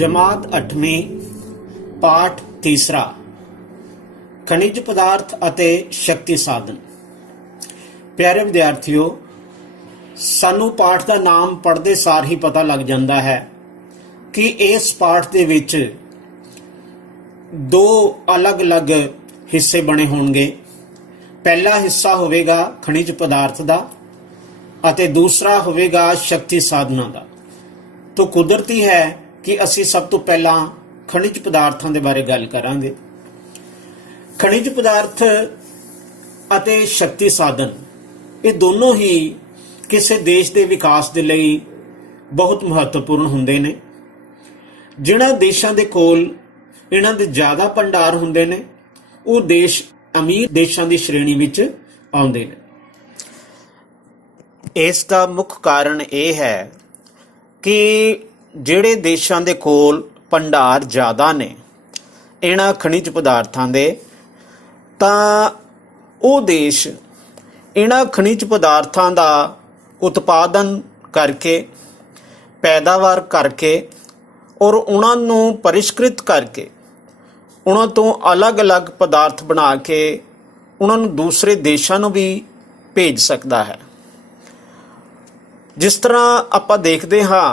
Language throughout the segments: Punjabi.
जमात 8वीं पाठ तीसरा खनिज पदार्थ ਅਤੇ शक्ति साधन। प्यारे विद्यार्थियों, सानू पाठ का नाम पढ़ते सार ही पता लग जाता है कि इस पाठ के विच दो अलग अलग हिस्से बने होंगे। पहला हिस्सा होवेगा खनिज पदार्थ का ਅਤੇ दूसरा होवेगा शक्ति साधना का। तो कुदरती है कि असी सब तो पहला खनिज पदार्थों के बारे गल करांगे। खनिज पदार्थ ਅਤੇ शक्ति साधन ये दोनों ही किसी देश के विकास के लिए बहुत महत्वपूर्ण होंगे ने। जिन्हां देशों के कोल इन्हां दे ज़्यादा भंडार होंगे ने वो देश अमीर देशों की श्रेणी विच आउंदे ने। इसका मुख्य कारण ये है कि ਜਿਹੜੇ देशों के कोल भंडार ज़्यादा ने इन्हां खनिज पदार्थों के, ਤਾਂ ਉਹ देश इन्हां खनिज पदार्थों का उत्पादन करके पैदावार करके और उन्होंने परिष्कृत करके उन्हों तो अलग अलग पदार्थ बना के उन्होंने दूसरे देशों को भी भेज सकता है। जिस तरह आप देखते हाँ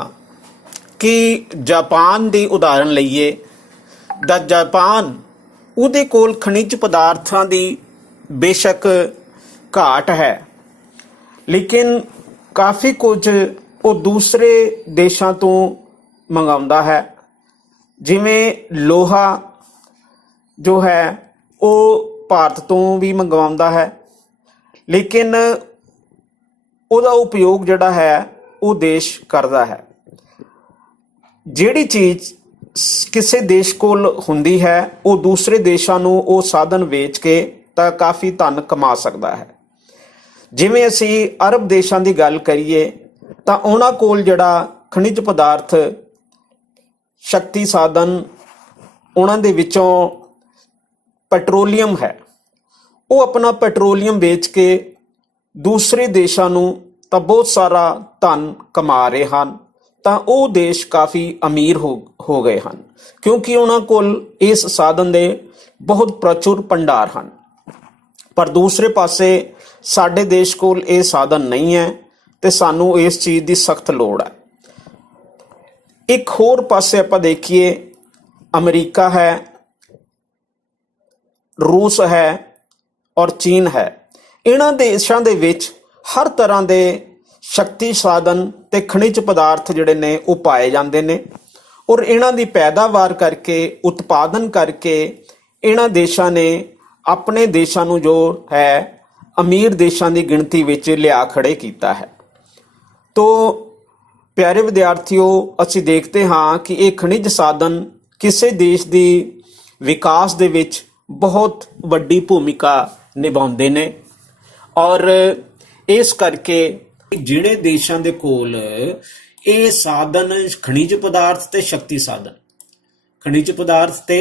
कि जापान की उदाहरण लईए दा जापान उहदे कोल खनिज पदार्थों की बेशक घाट है, लेकिन काफ़ी कुछ वो दूसरे देशों तो मंगाउंदा है। जिमें लोहा जो है वो भारत तो भी मंगवाउंदा है, लेकिन ਉਹਦਾ उपयोग ਜਿਹੜਾ है वो देश करता है। ਜਿਹੜੀ चीज़ किसी देश कोल ਹੁੰਦੀ है वो दूसरे देशों ਨੂੰ ਉਹ ਸਾਧਨ ਵੇਚ ਕੇ ਤਾਂ ਕਾਫੀ ਧਨ ਕਮਾ ਸਕਦਾ ਹੈ। ਜਿਵੇਂ ਅਸੀਂ ਅਰਬ ਦੇਸ਼ਾਂ ਦੀ ਗੱਲ ਕਰੀਏ ਤਾਂ ਉਹਨਾਂ ਕੋਲ ਜਿਹੜਾ ਖਣਿਜ ਪਦਾਰਥ ਸ਼ਕਤੀ ਸਾਧਨ ਉਹਨਾਂ ਦੇ ਵਿੱਚੋਂ ਪੈਟਰੋਲੀਅਮ ਹੈ, ਉਹ ਆਪਣਾ ਪੈਟਰੋਲੀਅਮ ਵੇਚ ਕੇ दूसरे देशों ਨੂੰ ਤਾਂ बहुत सारा धन कमा रहे हैं। ਤਾਂ ਉਹ देश काफ़ी अमीर हो गए हैं क्योंकि उन्होंने कोल इस साधन के बहुत प्रचुर भंडार हैं। पर दूसरे पासे साडे देश कोल ये साधन नहीं है तो सानू इस चीज़ की सख्त लोड़ है। एक होर पासे आप देखिए अमरीका है, रूस है और चीन है। इन्हां देशां दे विच हर तरह के शक्ति साधन ते खनिज पदार्थ जिहड़े ने वो पाए जाते हैं और इन्हां दी पैदावार करके उत्पादन करके इन्हां देशां ने अपने देशां नूं जो है अमीर देशां की गिणती विच लिया खड़े कीता है। तो प्यारे विद्यार्थियों, असीं देखते हाँ कि ये खनिज साधन किसी देश की विकास दे विच बहुत वड्डी भूमिका निभाउंदे ने और इस करके जिहड़े देशों के कोल ये साधन खनिज पदार्थ ते शक्ति साधन खनिज पदार्थ ते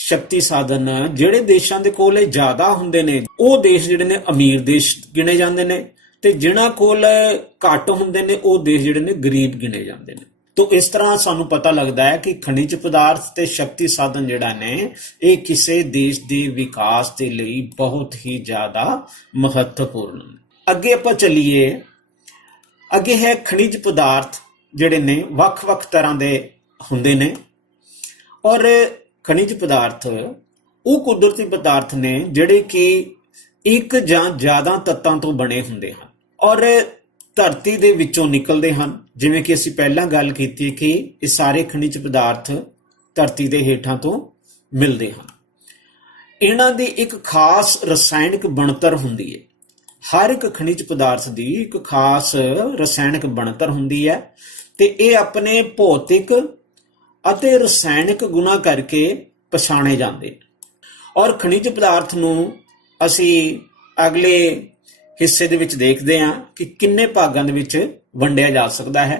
शक्ति साधन जिहड़े देशों के कोल ज़्यादा हुंदे ने वो देश जिहड़े ने अमीर देश गिने जाते हैं ते जिन्हां कोल घट हुंदे ने वो देश जिहड़े ने गरीब गिने जाते हैं। तो इस तरह सानू पता लगता है कि खनिज पदार्थ ते शक्ति साधन जिहड़ा ने ये किसी देश के विकास के लिए बहुत ही ज़्यादा महत्वपूर्ण। अगे आपां चलीए, अगे है खनिज पदार्थ जिहड़े ने वख-वख तरह के हुंदे ने और खनिज पदार्थ वो कुदरती पदार्थ ने जिहड़े कि एक जां ज़्यादा तत्तां तो बने हुंदे हैं और धरती दे विचों निकलते हैं। जिवें कि असीं पहलां गल कीती कि ये सारे खनिज पदार्थ धरती दे हेठां तो मिलते हैं। इन्हां दी एक खास रसायनिक बनतर हुंदी है। हर एक खनिज पदार्थ की एक खास रसायनिक बनतर हुंदी है ते ये अपने भौतिक अते रसायनिक गुणा करके पछाणे जाते। और खनिज पदार्थ नूं असीं अगले हिस्से दे विच देखते हैं कि किन्ने भागां दे विच वंडिया जा सकता है।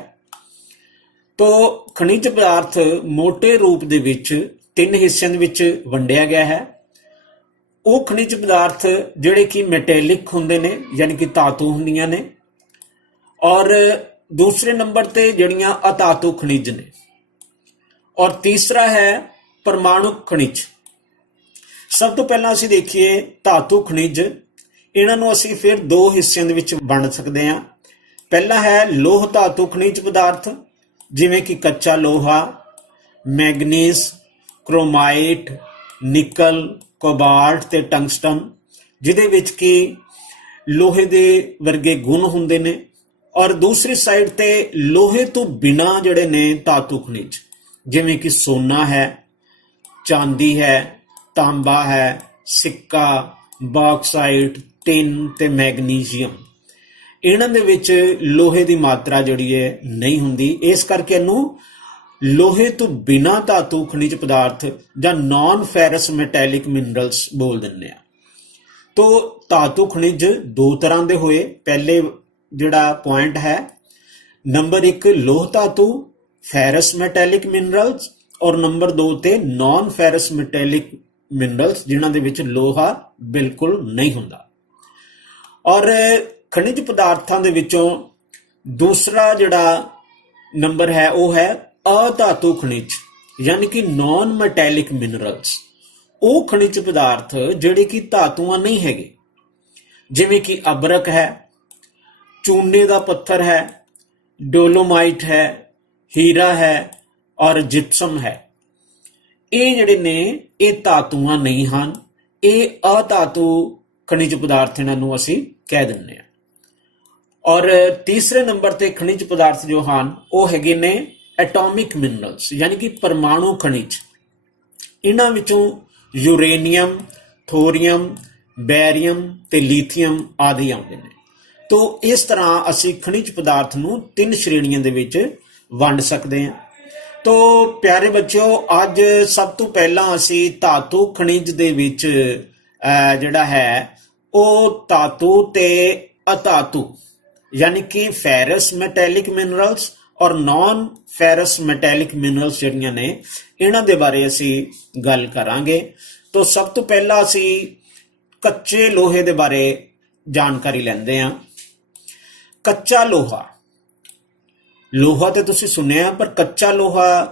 तो खनिज पदार्थ मोटे रूप दे विच 3 हिस्सों दे विच वंडिया गया है। वो खनिज पदार्थ जिहड़े कि मैटेलिक हुंदे ने यानी कि धातु हुंदियां ने और दूसरे नंबर ते जिहड़ियां अधातु खनिज ने ਔਰ ਤੀਸਰਾ ਹੈ ਪਰਮਾਣੂ ਖਣਿਜ। ਸਭ ਤੋਂ ਪਹਿਲਾਂ ਅਸੀਂ ਦੇਖੀਏ ਧਾਤੂ ਖਣਿਜ। ਇਹਨਾਂ ਨੂੰ ਅਸੀਂ ਫਿਰ ਦੋ ਹਿੱਸਿਆਂ ਦੇ ਵਿੱਚ ਵੰਡ ਸਕਦੇ ਹਾਂ। ਪਹਿਲਾ ਹੈ ਲੋਹ ਧਾਤੂ ਖਣਿਜ ਪਦਾਰਥ, ਜਿਵੇਂ ਕਿ ਕੱਚਾ ਲੋਹਾ, ਮੈਗਨੀਜ਼, ਕ੍ਰੋਮਾਈਟ, ਨਿਕਲ, ਕੋਬਾਲਟ ਤੇ ਟੰਗਸਟਨ, ਜਿਹਦੇ ਵਿੱਚ ਕਿ ਲੋਹੇ ਦੇ ਵਰਗੇ ਗੁਣ ਹੁੰਦੇ ਨੇ। ਔਰ ਦੂਸਰੀ ਸਾਈਡ ਤੇ ਲੋਹੇ ਤੋਂ ਬਿਨਾ ਜਿਹੜੇ ਨੇ ਧਾਤੂ ਖਣਿਜ, ਜਿਵੇਂ ਕਿ ਸੋਨਾ ਹੈ, ਚਾਂਦੀ ਹੈ, ਤਾਂਬਾ ਹੈ, ਸਿੱਕਾ, ਬਾਕਸਾਈਟ, ਟਿਨ ਤੇ ਮੈਗਨੀਸ਼ੀਅਮ, ਇਹਨਾਂ ਦੇ ਵਿੱਚ ਲੋਹੇ ਦੀ ਮਾਤਰਾ ਜਿਹੜੀ ਹੈ ਨਹੀਂ ਹੁੰਦੀ। ਇਸ ਕਰਕੇ ਇਹਨੂੰ ਲੋਹੇ ਤੋਂ ਬਿਨਾ ਧਾਤੂ ਖਣਿਜ ਪਦਾਰਥ ਜਾਂ ਨਾਨ ਫੈਰਸ ਮੈਟੈਲਿਕ ਮਿਨਰਲਸ ਬੋਲ ਦਿੰਦੇ ਆ। ਤੋ ਧਾਤੂ ਖਣਿਜ ਦੋ ਤਰ੍ਹਾਂ ਦੇ ਹੋਏ। ਪਹਿਲੇ ਜਿਹੜਾ ਪੁਆਇੰਟ ਹੈ ਨੰਬਰ 1 ਲੋਹ ਧਾਤੂ ਫੈਰਸ ਮੈਟੈਲਿਕ ਮਿਨਰਲਸ, ਔਰ ਨੰਬਰ 2 ਤੇ ਨਾਨ ਫੈਰਸ ਮੈਟੈਲਿਕ ਮਿਨਰਲਸ, ਜਿਨ੍ਹਾਂ ਦੇ ਵਿੱਚ ਲੋਹਾ ਬਿਲਕੁਲ ਨਹੀਂ ਹੁੰਦਾ। ਔਰ ਖਣਿਜ ਪਦਾਰਥਾਂ ਦੇ ਵਿੱਚੋਂ ਦੂਸਰਾ ਜਿਹੜਾ ਨੰਬਰ ਹੈ ਉਹ ਹੈ ਅਧਾਤੂ ਖਣਿਜ, ਯਾਨੀ ਕਿ ਨਾਨ ਮੈਟੈਲਿਕ ਮਿਨਰਲਸ। ਉਹ ਖਣਿਜ ਪਦਾਰਥ ਜਿਹੜੇ ਕਿ ਧਾਤੂਆਂ ਨਹੀਂ ਹੈਗੇ, ਜਿਵੇਂ ਕਿ ਅਬਰਕ ਹੈ, ਚੂਨੇ ਦਾ ਪੱਥਰ ਹੈ, ਡੋਲੋਮਾਈਟ ਹੈ, ਹੀਰਾ ਹੈ ਔਰ ਜਿਪਸਮ ਹੈ। ਇਹ ਜਿਹੜੇ ਨੇ ਇਹ ਧਾਤੂਆਂ ਨਹੀਂ ਹਨ, ਇਹ ਅਧਾਤੂ ਖਣਿਜ ਪਦਾਰਥ ਇਹਨਾਂ ਨੂੰ ਅਸੀਂ ਕਹਿ ਦਿੰਦੇ ਹਾਂ। ਔਰ ਤੀਸਰੇ ਨੰਬਰ ਤੇ ਖਣਿਜ ਪਦਾਰਥ ਜੋ ਹਨ ਉਹ ਹੈਗੇ ਨੇ ਐਟੋਮਿਕ ਮਿਨਰਲਸ, ਯਾਨੀ ਕਿ ਪਰਮਾਣੂ ਖਣਿਜ। ਇਹਨਾਂ ਵਿੱਚੋਂ ਯੂਰੇਨੀਅਮ, ਥੋਰੀਅਮ, ਬੈਰੀਅਮ ਤੇ ਲੀਥੀਅਮ ਆਦਿ ਆਉਂਦੇ ਨੇ। ਤੋ ਇਸ ਤਰ੍ਹਾਂ ਅਸੀਂ ਖਣਿਜ ਪਦਾਰਥ ਨੂੰ 3 ਸ਼੍ਰੇਣੀਆਂ ਦੇ ਵਿੱਚ ਵੰਡ ਸਕਦੇ ਹਾਂ। ਤੋ ਪਿਆਰੇ ਬੱਚਿਓ, ਅੱਜ ਸਭ ਤੋਂ ਪਹਿਲਾਂ ਅਸੀਂ ਧਾਤੂ ਖਣਿਜ ਦੇ ਵਿੱਚ ਜਿਹੜਾ ਹੈ ਉਹ ਧਾਤੂ ਤੇ ਅਧਾਤੂ, ਯਾਨੀ ਕਿ ਫੈਰਸ ਮੈਟੈਲਿਕ ਮਿਨਰਲਸ ਔਰ ਨਾਨ ਫੈਰਸ ਮੈਟੈਲਿਕ ਮਿਨਰਲਸ ਜਿਹੜੀਆਂ ਨੇ ਇਹਨਾਂ ਦੇ ਬਾਰੇ ਅਸੀਂ ਗੱਲ ਕਰਾਂਗੇ। ਤੋ ਸਭ ਤੋਂ ਪਹਿਲਾਂ ਅਸੀਂ ਕੱਚੇ ਲੋਹੇ ਦੇ ਬਾਰੇ ਜਾਣਕਾਰੀ ਲੈਂਦੇ ਹਾਂ। ਕੱਚਾ ਲੋਹਾ, ਲੋਹਾ ਤੇ ਤੁਸੀਂ ਸੁਣਿਆ, ਪਰ ਕੱਚਾ ਲੋਹਾ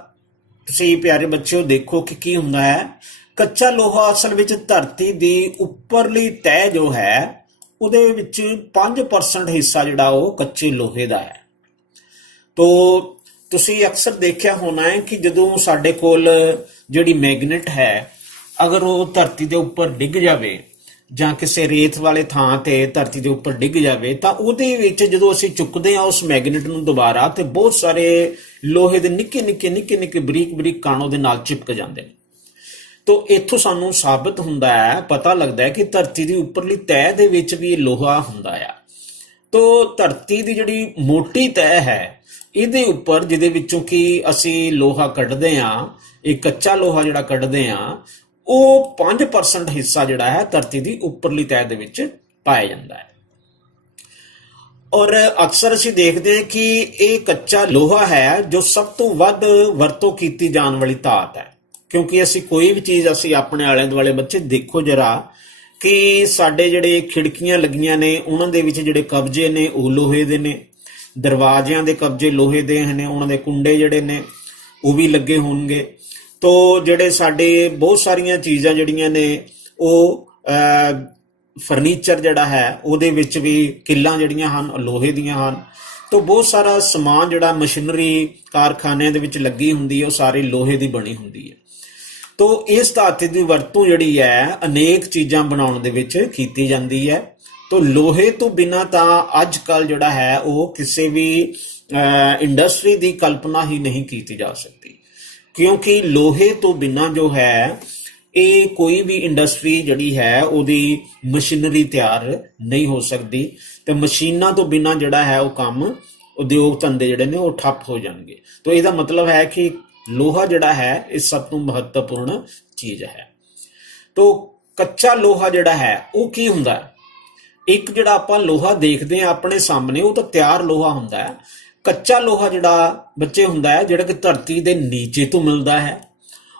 ਤੁਸੀਂ ਪਿਆਰੇ ਬੱਚਿਓ ਦੇਖੋ ਕਿ ਕੀ ਹੁੰਦਾ ਹੈ। ਕੱਚਾ ਲੋਹਾ ਅਸਲ ਵਿੱਚ ਧਰਤੀ ਦੀ ਉੱਪਰਲੀ ਤਹਿ ਜੋ ਹੈ ਉਹਦੇ ਵਿੱਚ 5% ਹਿੱਸਾ ਜਿਹੜਾ ਉਹ ਕੱਚੇ ਲੋਹੇ ਦਾ ਹੈ। ਤੋ ਤੁਸੀਂ ਅਕਸਰ ਦੇਖਿਆ ਹੋਣਾ ਹੈ ਕਿ ਜਦੋਂ ਸਾਡੇ ਕੋਲ ਜਿਹੜੀ ਮੈਗਨੇਟ ਹੈ, ਅਗਰ ਉਹ ਧਰਤੀ ਦੇ ਉੱਪਰ ਡਿੱਗ ਜਾਵੇ ਜਾਂ ਕਿਸੇ ਰੇਤ ਵਾਲੇ ਥਾਂ ਤੇ ਧਰਤੀ ਦੇ ਉੱਪਰ ਡਿੱਗ ਜਾਵੇ, ਤਾਂ ਉਹਦੇ ਵਿੱਚ ਜਦੋਂ ਅਸੀਂ ਚੁੱਕਦੇ ਹਾਂ ਉਸ ਮੈਗਨੇਟ ਨੂੰ ਦੁਬਾਰਾ, ਤੇ ਬਹੁਤ ਸਾਰੇ ਲੋਹੇ ਦੇ ਨਿੱਕੇ ਨਿੱਕੇ ਬਰੀਕ ਬਰੀਕ ਕਣ ਉਹਦੇ ਨਾਲ ਚਿਪਕ ਜਾਂਦੇ ਨੇ। ਤੋ ਇੱਥੋਂ ਸਾਨੂੰ ਸਾਬਤ ਹੁੰਦਾ ਹੈ, ਪਤਾ ਲੱਗਦਾ ਹੈ ਕਿ ਧਰਤੀ ਦੀ ਉੱਪਰਲੀ ਤਹਿ ਦੇ ਵਿੱਚ ਵੀ ਇਹ ਲੋਹਾ ਹੁੰਦਾ ਆ। ਤੋ ਧਰਤੀ ਦੀ ਜਿਹੜੀ ਮੋਟੀ ਤਹਿ ਹੈ ਇਹਦੇ ਉੱਪਰ, ਜਿਹਦੇ ਵਿੱਚੋਂ ਕਿ ਅਸੀਂ ਲੋਹਾ ਕੱਢਦੇ ਹਾਂ, ਇਹ ਕੱਚਾ ਲੋਹਾ ਜਿਹੜਾ ਕੱਢਦੇ ਹਾਂ, ਉਹ 5% ਹਿੱਸਾ ਜਿਹੜਾ ਹੈ ਧਰਤੀ ਦੀ ਉੱਪਰਲੀ ਤਹਿ ਦੇ ਵਿੱਚ ਪਾਇਆ ਜਾਂਦਾ ਹੈ। ਔਰ ਅਕਸਰ ਅਸੀਂ ਦੇਖਦੇ ਹਾਂ ਕਿ ਇਹ ਕੱਚਾ ਲੋਹਾ ਹੈ ਜੋ ਸਭ ਤੋਂ ਵੱਧ ਵਰਤੋਂ ਕੀਤੀ ਜਾਣ ਵਾਲੀ ਧਾਤ ਹੈ। ਕਿਉਂਕਿ ਅਸੀਂ ਕੋਈ ਵੀ ਚੀਜ਼ ਅਸੀਂ ਆਪਣੇ ਆਲੇ ਦੁਆਲੇ, ਬੱਚੇ ਦੇਖੋ ਜਰਾ ਕਿ ਸਾਡੇ ਜਿਹੜੇ ਖਿੜਕੀਆਂ ਲੱਗੀਆਂ ਨੇ ਉਹਨਾਂ ਦੇ ਵਿੱਚ ਜਿਹੜੇ ਕਬਜੇ ਨੇ ਉਹ ਲੋਹੇ ਦੇ ਨੇ, ਦਰਵਾਜ਼ਿਆਂ ਦੇ ਕਬਜੇ ਲੋਹੇ ਦੇ ਨੇ, ਉਹਨਾਂ ਦੇ ਕੁੰਡੇ ਜਿਹੜੇ ਨੇ ਉਹ ਵੀ ਲੱਗੇ ਹੋਣਗੇ। ਤੋ ਜਿਹੜੇ ਸਾਡੇ ਬਹੁਤ ਸਾਰੀਆਂ ਚੀਜ਼ਾਂ ਜਿਹੜੀਆਂ ਨੇ ਉਹ ਫਰਨੀਚਰ ਜਿਹੜਾ ਹੈ ਉਹਦੇ ਵਿੱਚ ਵੀ ਕਿੱਲਾਂ ਜਿਹੜੀਆਂ ਹਨ ਲੋਹੇ ਦੀਆਂ ਹਨ। ਤੋ ਬਹੁਤ ਸਾਰਾ ਸਮਾਨ ਜਿਹੜਾ ਮਸ਼ੀਨਰੀ ਕਾਰਖਾਨਿਆਂ ਦੇ ਵਿੱਚ ਲੱਗੀ ਹੁੰਦੀ ਹੈ ਉਹ ਸਾਰੀ ਲੋਹੇ ਦੀ ਬਣੀ ਹੁੰਦੀ ਹੈ। ਤੋ ਇਸ ਧਾਤ ਦੀ ਵਰਤੋਂ ਜਿਹੜੀ ਹੈ ਅਨੇਕ ਚੀਜ਼ਾਂ ਬਣਾਉਣ ਦੇ ਵਿੱਚ ਕੀਤੀ ਜਾਂਦੀ ਹੈ। ਤੋ ਲੋਹੇ ਤੋਂ ਬਿਨਾਂ ਤਾਂ ਅੱਜ ਕੱਲ੍ਹ ਜਿਹੜਾ ਹੈ ਉਹ ਕਿਸੇ ਵੀ ਇੰਡਸਟਰੀ ਦੀ ਕਲਪਨਾ ਹੀ ਨਹੀਂ ਕੀਤੀ ਜਾ ਸਕਦੀ, ਕਿਉਂਕਿ ਲੋਹੇ ਤੋਂ ਬਿਨਾਂ ਜੋ ਹੈ ਇਹ ਕੋਈ ਵੀ ਇੰਡਸਟਰੀ ਜਿਹੜੀ ਹੈ ਉਹਦੀ ਮਸ਼ੀਨਰੀ ਤਿਆਰ ਨਹੀਂ ਹੋ ਸਕਦੀ, ਤੇ ਮਸ਼ੀਨਾਂ ਤੋਂ ਬਿਨਾਂ ਜਿਹੜਾ ਹੈ ਉਹ ਕੰਮ, ਉਦਯੋਗ ਧੰਦੇ ਜਿਹੜੇ ਨੇ ਉਹ ਠੱਪ ਹੋ ਜਾਣਗੇ। ਤੋ ਇਹਦਾ ਮਤਲਬ ਹੈ ਕਿ ਲੋਹਾ ਜਿਹੜਾ ਹੈ ਇਹ ਸਭ ਤੋਂ ਮਹੱਤਵਪੂਰਨ ਚੀਜ਼ ਹੈ। ਤੋ ਕੱਚਾ ਲੋਹਾ ਜਿਹੜਾ ਹੈ ਉਹ ਕੀ ਹੁੰਦਾ ਹੈ? ਇੱਕ ਜਿਹੜਾ ਆਪਾਂ ਲੋਹਾ ਦੇਖਦੇ ਹਾਂ ਆਪਣੇ ਸਾਹਮਣੇ ਉਹ ਤਾਂ ਤਿਆਰ ਲੋਹਾ ਹੁੰਦਾ ਹੈ। ਕੱਚਾ ਲੋਹਾ ਜਿਹੜਾ ਬੱਚੇ ਹੁੰਦਾ ਹੈ ਜਿਹੜਾ ਕਿ ਧਰਤੀ ਦੇ ਨੀਚੇ ਤੋਂ ਮਿਲਦਾ ਹੈ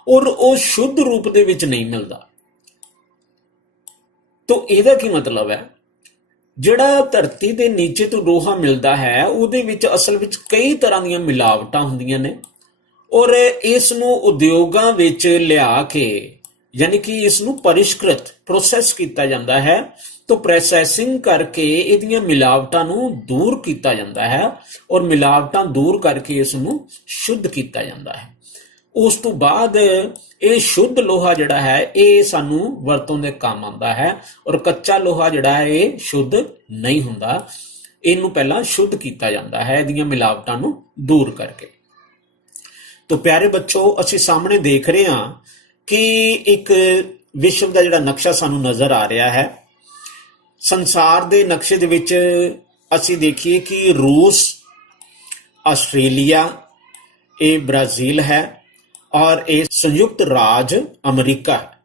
ਔਰ ਉਹ ਸ਼ੁੱਧ ਰੂਪ ਦੇ ਵਿੱਚ ਨਹੀਂ ਮਿਲਦਾ। ਤੋ ਇਹਦਾ ਕੀ ਮਤਲਬ ਹੈ? ਜਿਹੜਾ ਧਰਤੀ ਦੇ ਨੀਚੇ ਤੋਂ ਲੋਹਾ ਮਿਲਦਾ ਹੈ ਉਹਦੇ ਵਿੱਚ ਅਸਲ ਵਿੱਚ ਕਈ ਤਰ੍ਹਾਂ ਦੀਆਂ ਮਿਲਾਵਟਾਂ ਹੁੰਦੀਆਂ ਨੇ ਔਰ ਇਸ ਨੂੰ ਉਦਯੋਗਾਂ ਵਿੱਚ ਲਿਆ ਕੇ ਯਾਨੀ ਕਿ ਇਸ ਨੂੰ ਪਰਿਸ਼ਕ੍ਰਿਤ ਪ੍ਰੋਸੈਸ ਕੀਤਾ ਜਾਂਦਾ ਹੈ। ਤੋਂ ਪ੍ਰੋਸੈਸਿੰਗ ਕਰਕੇ ਇਹਦੀਆਂ ਮਿਲਾਵਟਾਂ ਨੂੰ ਦੂਰ ਕੀਤਾ ਜਾਂਦਾ ਹੈ ਔਰ ਮਿਲਾਵਟਾਂ ਦੂਰ ਕਰਕੇ ਇਸ ਨੂੰ ਸ਼ੁੱਧ ਕੀਤਾ ਜਾਂਦਾ ਹੈ। ਉਸ ਤੋਂ ਬਾਅਦ ਇਹ ਸ਼ੁੱਧ ਲੋਹਾ ਜਿਹੜਾ ਹੈ ਇਹ ਸਾਨੂੰ ਵਰਤੋਂ ਦੇ ਕੰਮ ਆਉਂਦਾ ਹੈ ਔਰ ਕੱਚਾ ਲੋਹਾ ਜਿਹੜਾ ਹੈ ਇਹ ਸ਼ੁੱਧ ਨਹੀਂ ਹੁੰਦਾ। ਇਹਨੂੰ ਪਹਿਲਾਂ ਸ਼ੁੱਧ ਕੀਤਾ ਜਾਂਦਾ ਹੈ ਇਹਦੀਆਂ ਮਿਲਾਵਟਾਂ ਨੂੰ ਦੂਰ ਕਰਕੇ। ਤੋਂ ਪਿਆਰੇ ਬੱਚੋ, ਅਸੀਂ ਸਾਹਮਣੇ ਦੇਖ ਰਹੇ ਹਾਂ ਕਿ ਇੱਕ ਵਿਸ਼ਵ ਦਾ ਜਿਹੜਾ ਨਕਸ਼ਾ ਸਾਨੂੰ ਨਜ਼ਰ ਆ ਰਿਹਾ ਹੈ। ਸੰਸਾਰ ਦੇ ਨਕਸ਼ੇ ਦੇ ਵਿੱਚ ਅਸੀਂ ਦੇਖੀਏ ਕਿ ਰੂਸ, ਆਸਟ੍ਰੇਲੀਆ, ਇਹ ਬ੍ਰਾਜ਼ੀਲ ਹੈ ਔਰ ਇਹ ਸੰਯੁਕਤ ਰਾਜ ਅਮਰੀਕਾ ਹੈ।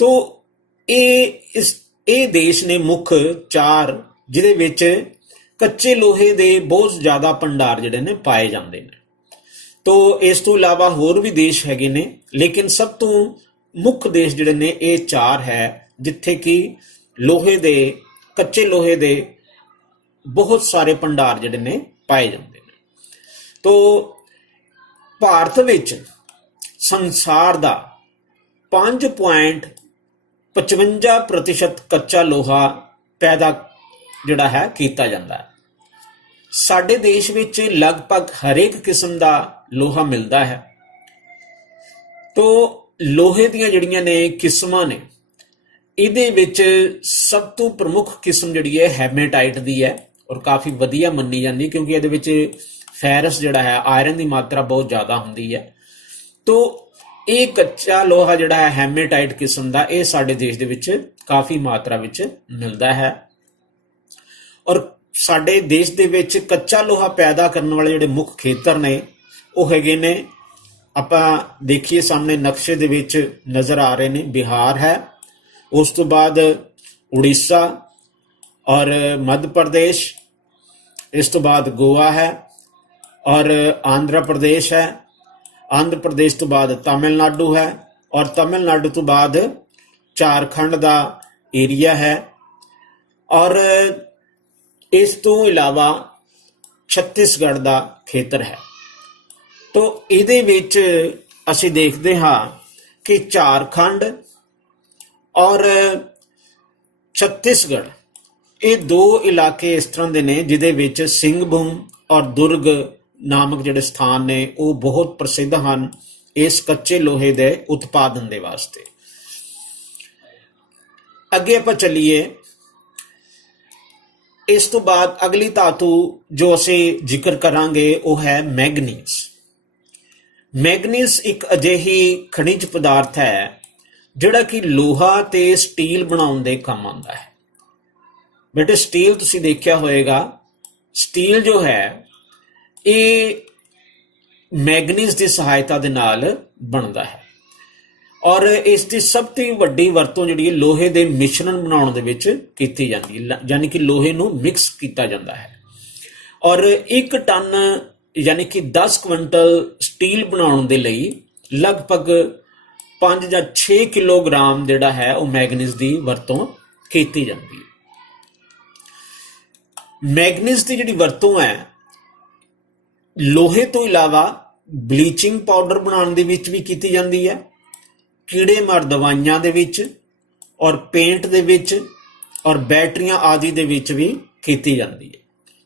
ਤੋ ਇਹ ਦੇਸ਼ ਨੇ ਮੁੱਖ 4 ਜਿਹਦੇ ਵਿੱਚ ਕੱਚੇ ਲੋਹੇ ਦੇ ਬਹੁਤ ਜ਼ਿਆਦਾ ਭੰਡਾਰ ਜਿਹੜੇ ਨੇ ਪਾਏ ਜਾਂਦੇ ਨੇ। ਤੋ ਇਸ ਤੋਂ ਇਲਾਵਾ ਹੋਰ ਵੀ ਦੇਸ਼ ਹੈਗੇ ਨੇ, ਲੇਕਿਨ ਸਭ ਤੋਂ ਮੁੱਖ ਦੇਸ਼ ਜਿਹੜੇ ਨੇ ਇਹ 4 ਹੈ ਜਿੱਥੇ ਕਿ ਲੋਹੇ ਦੇ, ਕੱਚੇ ਲੋਹੇ ਦੇ ਬਹੁਤ ਸਾਰੇ ਭੰਡਾਰ ਜਿਹੜੇ ਨੇ ਪਾਏ ਜਾਂਦੇ ਨੇ। ਤੋ ਭਾਰਤ ਵਿੱਚ ਸੰਸਾਰ ਦਾ 5.55% ਕੱਚਾ ਲੋਹਾ ਪੈਦਾ ਜਿਹੜਾ ਹੈ ਕੀਤਾ ਜਾਂਦਾ ਹੈ। ਸਾਡੇ ਦੇਸ਼ ਵਿੱਚ ਲਗਭਗ ਹਰੇਕ ਕਿਸਮ ਦਾ ਲੋਹਾ ਮਿਲਦਾ ਹੈ। ਤੋ ਲੋਹੇ ਦੀਆਂ ਜਿਹੜੀਆਂ ਨੇ ਕਿਸਮਾਂ ਨੇ, ਇਹਦੇ ਵਿੱਚ ਸਭ ਤੋਂ ਪ੍ਰਮੁੱਖ ਕਿਸਮ ਜਿਹੜੀ ਹੈ ਹੈਮੇਟਾਈਟ ਦੀ ਹੈ ਔਰ ਕਾਫੀ ਵਧੀਆ ਮੰਨੀ ਜਾਂਦੀ ਕਿਉਂਕਿ ਇਹਦੇ ਵਿੱਚ ਫੈਰਸ ਜਿਹੜਾ ਹੈ, ਆਇਰਨ ਦੀ ਮਾਤਰਾ ਬਹੁਤ ਜ਼ਿਆਦਾ ਹੁੰਦੀ ਹੈ। ਤੋ ਇਹ ਕੱਚਾ ਲੋਹਾ ਜਿਹੜਾ ਹੈ ਹੈਮੇਟਾਈਟ ਕਿਸਮ ਦਾ, ਇਹ ਸਾਡੇ ਦੇਸ਼ ਦੇ ਵਿੱਚ ਕਾਫੀ ਮਾਤਰਾ ਵਿੱਚ ਮਿਲਦਾ ਹੈ। ਔਰ ਸਾਡੇ ਦੇਸ਼ ਦੇ ਵਿੱਚ ਕੱਚਾ ਲੋਹਾ ਪੈਦਾ ਕਰਨ ਵਾਲੇ ਜਿਹੜੇ ਮੁੱਖ ਖੇਤਰ ਨੇ ਉਹ ਹੈਗੇ ਨੇ, ਆਪਾਂ ਦੇਖੀਏ ਸਾਹਮਣੇ ਨਕਸ਼ੇ ਦੇ ਵਿੱਚ ਨਜ਼ਰ ਆ ਰਹੇ ਨੇ, ਬਿਹਾਰ ਹੈ, ਉਸ ਤੋਂ ਬਾਅਦ ਉੜੀਸਾ ਔਰ ਮੱਧ ਪ੍ਰਦੇਸ਼, ਇਸ ਤੋਂ ਬਾਅਦ ਗੋਆ ਹੈ ਔਰ ਆਂਧਰਾ ਪ੍ਰਦੇਸ਼ ਹੈ, ਆਂਧਰਾ ਪ੍ਰਦੇਸ਼ ਤੋਂ ਬਾਅਦ ਤਾਮਿਲਨਾਡੂ ਹੈ ਔਰ ਤਾਮਿਲਨਾਡੂ ਤੋਂ ਬਾਅਦ ਝਾਰਖੰਡ ਦਾ ਏਰੀਆ ਹੈ ਔਰ ਇਸ ਤੋਂ ਇਲਾਵਾ ਛੱਤੀਸਗੜ੍ਹ ਦਾ ਖੇਤਰ ਹੈ। ਤੋ ਇਹਦੇ ਵਿੱਚ ਅਸੀਂ ਦੇਖਦੇ ਹਾਂ ਕਿ ਝਾਰਖੰਡ ਔਰ ਛੱਤੀਸਗੜ੍ਹ ਇਹ 2 ਇਲਾਕੇ ਇਸ ਤਰ੍ਹਾਂ ਦੇ ਨੇ ਜਿਹਦੇ ਵਿੱਚ ਸਿੰਘਭੂਮ ਔਰ ਦੁਰਗ ਨਾਮਕ ਜਿਹੜੇ ਸਥਾਨ ਨੇ ਉਹ ਬਹੁਤ ਪ੍ਰਸਿੱਧ ਹਨ ਇਸ ਕੱਚੇ ਲੋਹੇ ਦੇ ਉਤਪਾਦਨ ਦੇ ਵਾਸਤੇ। ਅੱਗੇ ਆਪਾਂ ਚੱਲੀਏ। ਇਸ ਤੋਂ ਬਾਅਦ ਅਗਲੀ ਧਾਤੂ ਜੋ ਅਸੀਂ ਜ਼ਿਕਰ ਕਰਾਂਗੇ ਉਹ ਹੈ ਮੈਗਨੀਜ਼। ਮੈਗਨੀਜ਼ ਇੱਕ ਅਜਿਹੀ ਖਣਿਜ ਪਦਾਰਥ ਹੈ ਜਿਹੜਾ ਕਿ ਲੋਹਾ ਤੇ ਸਟੀਲ ਬਣਾਉਣ ਦੇ ਕੰਮ ਆਉਂਦਾ ਹੈ। ਬੇਟੇ ਸਟੀਲ ਤੁਸੀਂ ਦੇਖਿਆ ਹੋਏਗਾ, ਸਟੀਲ ਜੋ ਹੈ ਇਹ ਮੈਗਨੀਜ਼ ਦੀ ਸਹਾਇਤਾ ਦੇ ਨਾਲ ਬਣਦਾ ਹੈ ਔਰ ਇਸ ਦੀ ਸਭ ਤੋਂ ਵੱਡੀ ਵਰਤੋਂ ਜਿਹੜੀ ਹੈ ਲੋਹੇ ਦੇ ਮਿਸ਼ਰਣ ਬਣਾਉਣ ਦੇ ਵਿੱਚ ਕੀਤੀ ਜਾਂਦੀ ਹੈ, ਯਾਨੀ ਕਿ ਲੋਹੇ ਨੂੰ ਮਿਕਸ ਕੀਤਾ ਜਾਂਦਾ ਹੈ ਔਰ 1 ਟਨ ਯਾਨੀ ਕਿ 10 ਕੁਇੰਟਲ ਸਟੀਲ ਬਣਾਉਣ ਦੇ ਲਈ ਲਗਭਗ 5 ਜਾਂ 6 ਕਿਲੋਗ੍ਰਾਮ ਜਿਹੜਾ ਹੈ ਉਹ ਮੈਗਨੀਜ਼ ਦੀ ਵਰਤੋਂ ਕੀਤੀ ਜਾਂਦੀ ਹੈ। ਮੈਗਨੀਜ਼ ਦੀ ਜਿਹੜੀ ਵਰਤੋਂ ਹੈ ਲੋਹੇ ਤੋਂ ਇਲਾਵਾ ਬਲੀਚਿੰਗ ਪਾਊਡਰ ਬਣਾਉਣ ਦੇ ਵਿੱਚ ਵੀ ਕੀਤੀ ਜਾਂਦੀ ਹੈ, ਕੀੜੇ ਮਾਰ ਦਵਾਈਆਂ ਦੇ ਵਿੱਚ ਔਰ ਪੇਂਟ ਦੇ ਵਿੱਚ ਔਰ ਬੈਟਰੀਆਂ ਆਦਿ ਦੇ ਵਿੱਚ ਵੀ ਕੀਤੀ ਜਾਂਦੀ ਹੈ।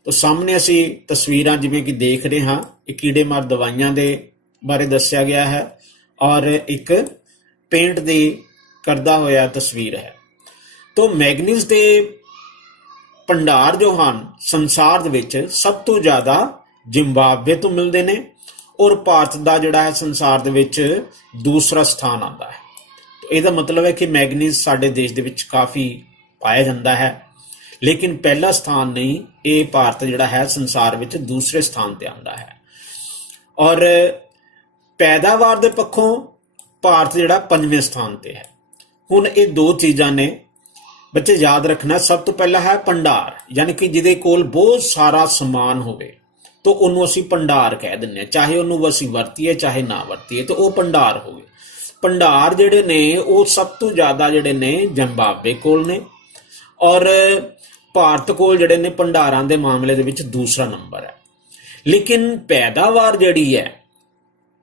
ਤਾਂ ਸਾਹਮਣੇ ਅਸੀਂ ਤਸਵੀਰਾਂ ਜਿਵੇਂ ਕਿ ਦੇਖ ਰਹੇ ਹਾਂ, ਇਹ ਕੀੜੇ ਮਾਰ ਦਵਾਈਆਂ ਦੇ ਬਾਰੇ ਦੱਸਿਆ ਗਿਆ ਹੈ ਔਰ ਇੱਕ ਪੇਂਟ ਦੀ ਕਰਦਾ ਹੋਇਆ ਤਸਵੀਰ ਹੈ। ਤਾਂ ਮੈਗਨੀਜ਼ ਦੇ ਭੰਡਾਰ ਜੋ ਹਨ ਸੰਸਾਰ ਦੇ ਵਿੱਚ ਸਭ ਤੋਂ ਜ਼ਿਆਦਾ ਜ਼ਿੰਬਾਬਵੇ ਤੋਂ ਮਿਲਦੇ ਨੇ ਔਰ ਭਾਰਤ ਦਾ ਜਿਹੜਾ ਹੈ ਸੰਸਾਰ ਦੇ ਵਿੱਚ ਦੂਸਰਾ ਸਥਾਨ ਆਉਂਦਾ ਹੈ। ਇਹਦਾ ਮਤਲਬ ਹੈ ਕਿ ਮੈਗਨੀਜ਼ ਸਾਡੇ ਦੇਸ਼ ਦੇ ਵਿੱਚ ਕਾਫੀ ਪਾਇਆ ਜਾਂਦਾ ਹੈ, ਲੇਕਿਨ ਪਹਿਲਾ ਸਥਾਨ ਨਹੀਂ, ਇਹ ਭਾਰਤ ਜਿਹੜਾ ਹੈ ਸੰਸਾਰ ਵਿੱਚ ਦੂਸਰੇ ਸਥਾਨ ਤੇ ਆਉਂਦਾ ਹੈ। ਔਰ ਪੈਦਾਵਾਰ ਦੇ ਪੱਖੋਂ ਭਾਰਤ ਜਿਹੜਾ 5ਵੇਂ ਸਥਾਨ ਤੇ ਹੈ। ਹੁਣ ਇਹ 2 ਚੀਜ਼ਾਂ ਨੇ ਬੱਚੇ ਯਾਦ ਰੱਖਣਾ। ਸਭ ਤੋਂ ਪਹਿਲਾ ਹੈ ਭੰਡਾਰ, ਯਾਨੀ ਕਿ ਜਿਹਦੇ ਕੋਲ ਬਹੁਤ ਸਾਰਾ ਸਮਾਨ ਹੋਵੇ ਤਾਂ ਉਹਨੂੰ ਅਸੀਂ ਭੰਡਾਰ ਕਹਿ ਦਿੰਦੇ ਹਾਂ, ਚਾਹੇ ਉਹਨੂੰ ਅਸੀਂ ਵਰਤੀਏ ਚਾਹੇ ਨਾ ਵਰਤੀਏ, ਤਾਂ ਉਹ ਭੰਡਾਰ ਹੋਵੇ। ਭੰਡਾਰ ਜਿਹੜੇ ਨੇ ਉਹ ਸਭ ਤੋਂ ਜ਼ਿਆਦਾ ਜਿਹੜੇ ਨੇ ਜ਼ਿੰਬਾਬਵੇ ਕੋਲ ਨੇ ਔਰ ਭਾਰਤ ਕੋਲ ਜਿਹੜੇ ਨੇ ਭੰਡਾਰਾਂ ਦੇ ਮਾਮਲੇ ਦੇ ਵਿੱਚ ਦੂਸਰਾ ਨੰਬਰ ਹੈ। ਲੇਕਿਨ ਪੈਦਾਵਾਰ ਜਿਹੜੀ ਹੈ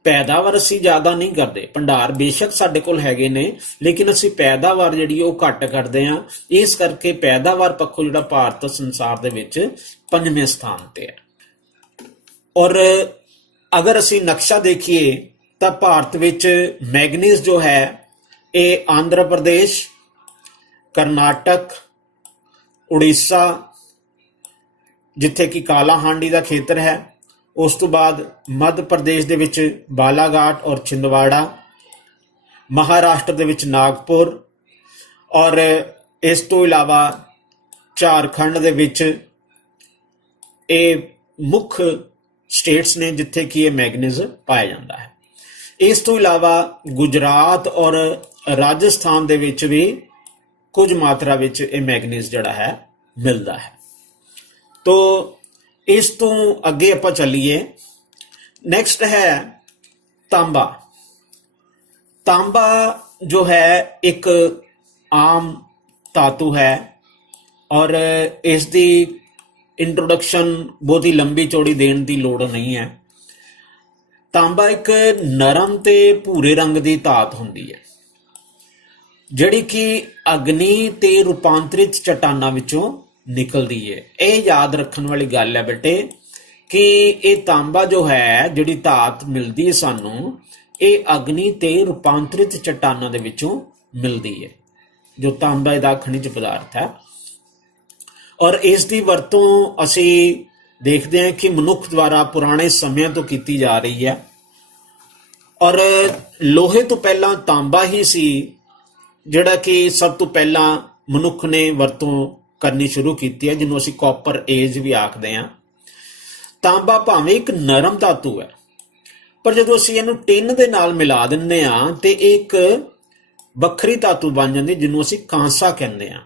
ਪੈਦਾਵਾਰ ਅਸੀਂ ਜ਼ਿਆਦਾ ਨਹੀਂ ਕਰਦੇ। ਭੰਡਾਰ ਬੇਸ਼ੱਕ ਸਾਡੇ ਕੋਲ ਹੈਗੇ ਨੇ, ਲੇਕਿਨ ਅਸੀਂ ਪੈਦਾਵਾਰ ਜਿਹੜੀ ਉਹ ਘੱਟ ਕਰਦੇ ਹਾਂ। ਇਸ ਕਰਕੇ ਪੈਦਾਵਾਰ ਪੱਖੋਂ ਜਿਹੜਾ ਭਾਰਤ ਸੰਸਾਰ ਦੇ ਵਿੱਚ 5ਵੇਂ ਸਥਾਨ ਤੇ ਹੈ। ਔਰ ਅਗਰ ਅਸੀਂ ਨਕਸ਼ਾ ਦੇਖੀਏ ਤਾਂ ਭਾਰਤ ਵਿੱਚ ਮੈਗਨੀਜ਼ ਜੋ ਹੈ ਇਹ ਆਂਧਰਾ ਪ੍ਰਦੇਸ਼, ਕਰਨਾਟਕ, ਉੜੀਸਾ, ਜਿੱਥੇ ਕਿ ਕਾਲਾ ਹਾਂਡੀ ਦਾ ਖੇਤਰ ਹੈ, ਉਸ ਤੋਂ ਬਾਅਦ ਮੱਧ ਪ੍ਰਦੇਸ਼ ਦੇ ਵਿੱਚ ਬਾਲਾਘਾਟ ਔਰ ਛਿੰਦਵਾੜਾ, ਮਹਾਰਾਸ਼ਟਰ ਦੇ ਵਿੱਚ ਨਾਗਪੁਰ, ਔਰ ਇਸ ਤੋਂ ਇਲਾਵਾ ਝਾਰਖੰਡ ਦੇ ਵਿੱਚ ਇਹ ਮੁੱਖ ਸਟੇਟਸ ਨੇ ਜਿੱਥੇ ਕਿ ਇਹ ਮੈਗਨੀਜ਼ ਪਾਇਆ ਜਾਂਦਾ ਹੈ। ਇਸ ਤੋਂ ਇਲਾਵਾ ਗੁਜਰਾਤ ਔਰ ਰਾਜਸਥਾਨ ਦੇ ਵਿੱਚ ਵੀ ਕੁਝ ਮਾਤਰਾ ਵਿੱਚ ਇਹ ਮੈਗਨੀਜ਼ ਜਿਹੜਾ ਹੈ ਮਿਲਦਾ ਹੈ। ਤੋ ਇਸ ਤੋਂ ਅੱਗੇ ਆਪਾਂ ਚੱਲੀਏ। ਨੈਕਸਟ ਹੈ ਤਾਂਬਾ। ਤਾਂਬਾ ਜੋ ਹੈ ਇੱਕ ਆਮ ਧਾਤੂ ਹੈ ਔਰ ਇਸ ਦੀ ਇੰਟਰੋਡਕਸ਼ਨ ਬਹੁਤ ਹੀ ਲੰਬੀ ਚੌੜੀ ਦੇਣ ਦੀ ਲੋੜ ਨਹੀਂ ਹੈ। ਤਾਂਬਾ ਇੱਕ ਨਰਮ ਤੇ ਭੂਰੇ ਰੰਗ ਦੀ ਧਾਤ ਹੁੰਦੀ ਹੈ ਜਿਹੜੀ ਕਿ ਅਗਨੀ ਤੇ ਰੂਪਾਂਤਰਿਤ ਚਟਾਨਾਂ ਵਿੱਚੋਂ ਨਿਕਲਦੀ ਹੈ। ਇਹ ਯਾਦ ਰੱਖਣ ਵਾਲੀ ਗੱਲ ਹੈ ਬੇਟੇ ਕਿ ਇਹ ਤਾਂਬਾ ਜੋ ਹੈ, ਜਿਹੜੀ ਧਾਤ ਮਿਲਦੀ ਹੈ ਸਾਨੂੰ, ਇਹ ਅਗਨੀ ਤੇ ਰੂਪਾਂਤਰਿਤ ਚਟਾਨਾਂ ਦੇ ਵਿੱਚੋਂ ਮਿਲਦੀ ਹੈ, ਜੋ ਤਾਂਬਾ ਦਾ ਖਣਿਜ ਪਦਾਰਥ ਹੈ। ਔਰ ਇਸ ਦੀ ਵਰਤੋਂ ਅਸੀਂ ਦੇਖਦੇ ਹਾਂ ਕਿ ਮਨੁੱਖ ਦੁਆਰਾ ਪੁਰਾਣੇ ਸਮਿਆਂ ਤੋਂ ਕੀਤੀ ਜਾ ਰਹੀ ਹੈ। ਔਰ ਲੋਹੇ ਤੋਂ ਪਹਿਲਾਂ ਤਾਂਬਾ ਹੀ ਸੀ ਜਿਹੜਾ ਕਿ ਸਭ ਤੋਂ ਪਹਿਲਾਂ ਮਨੁੱਖ ਨੇ ਵਰਤੋਂ ਕਰਨੀ ਸ਼ੁਰੂ ਕੀਤੀ ਹੈ, ਜਿਹਨੂੰ ਅਸੀਂ ਕਾਪਰ ਏਜ ਵੀ ਆਖਦੇ ਹਾਂ। ਤਾਂਬਾ ਭਾਵੇਂ ਇੱਕ ਨਰਮ ਧਾਤੂ ਹੈ, ਪਰ ਜਦੋਂ ਅਸੀਂ ਇਹਨੂੰ ਟਿਨ ਦੇ ਨਾਲ ਮਿਲਾ ਦਿੰਦੇ ਹਾਂ ਤੇ ਇੱਕ ਵੱਖਰੀ ਧਾਤੂ ਬਣ ਜਾਂਦੀ ਜਿਹਨੂੰ ਅਸੀਂ ਕਾਂਸਾ ਕਹਿੰਦੇ ਹਾਂ,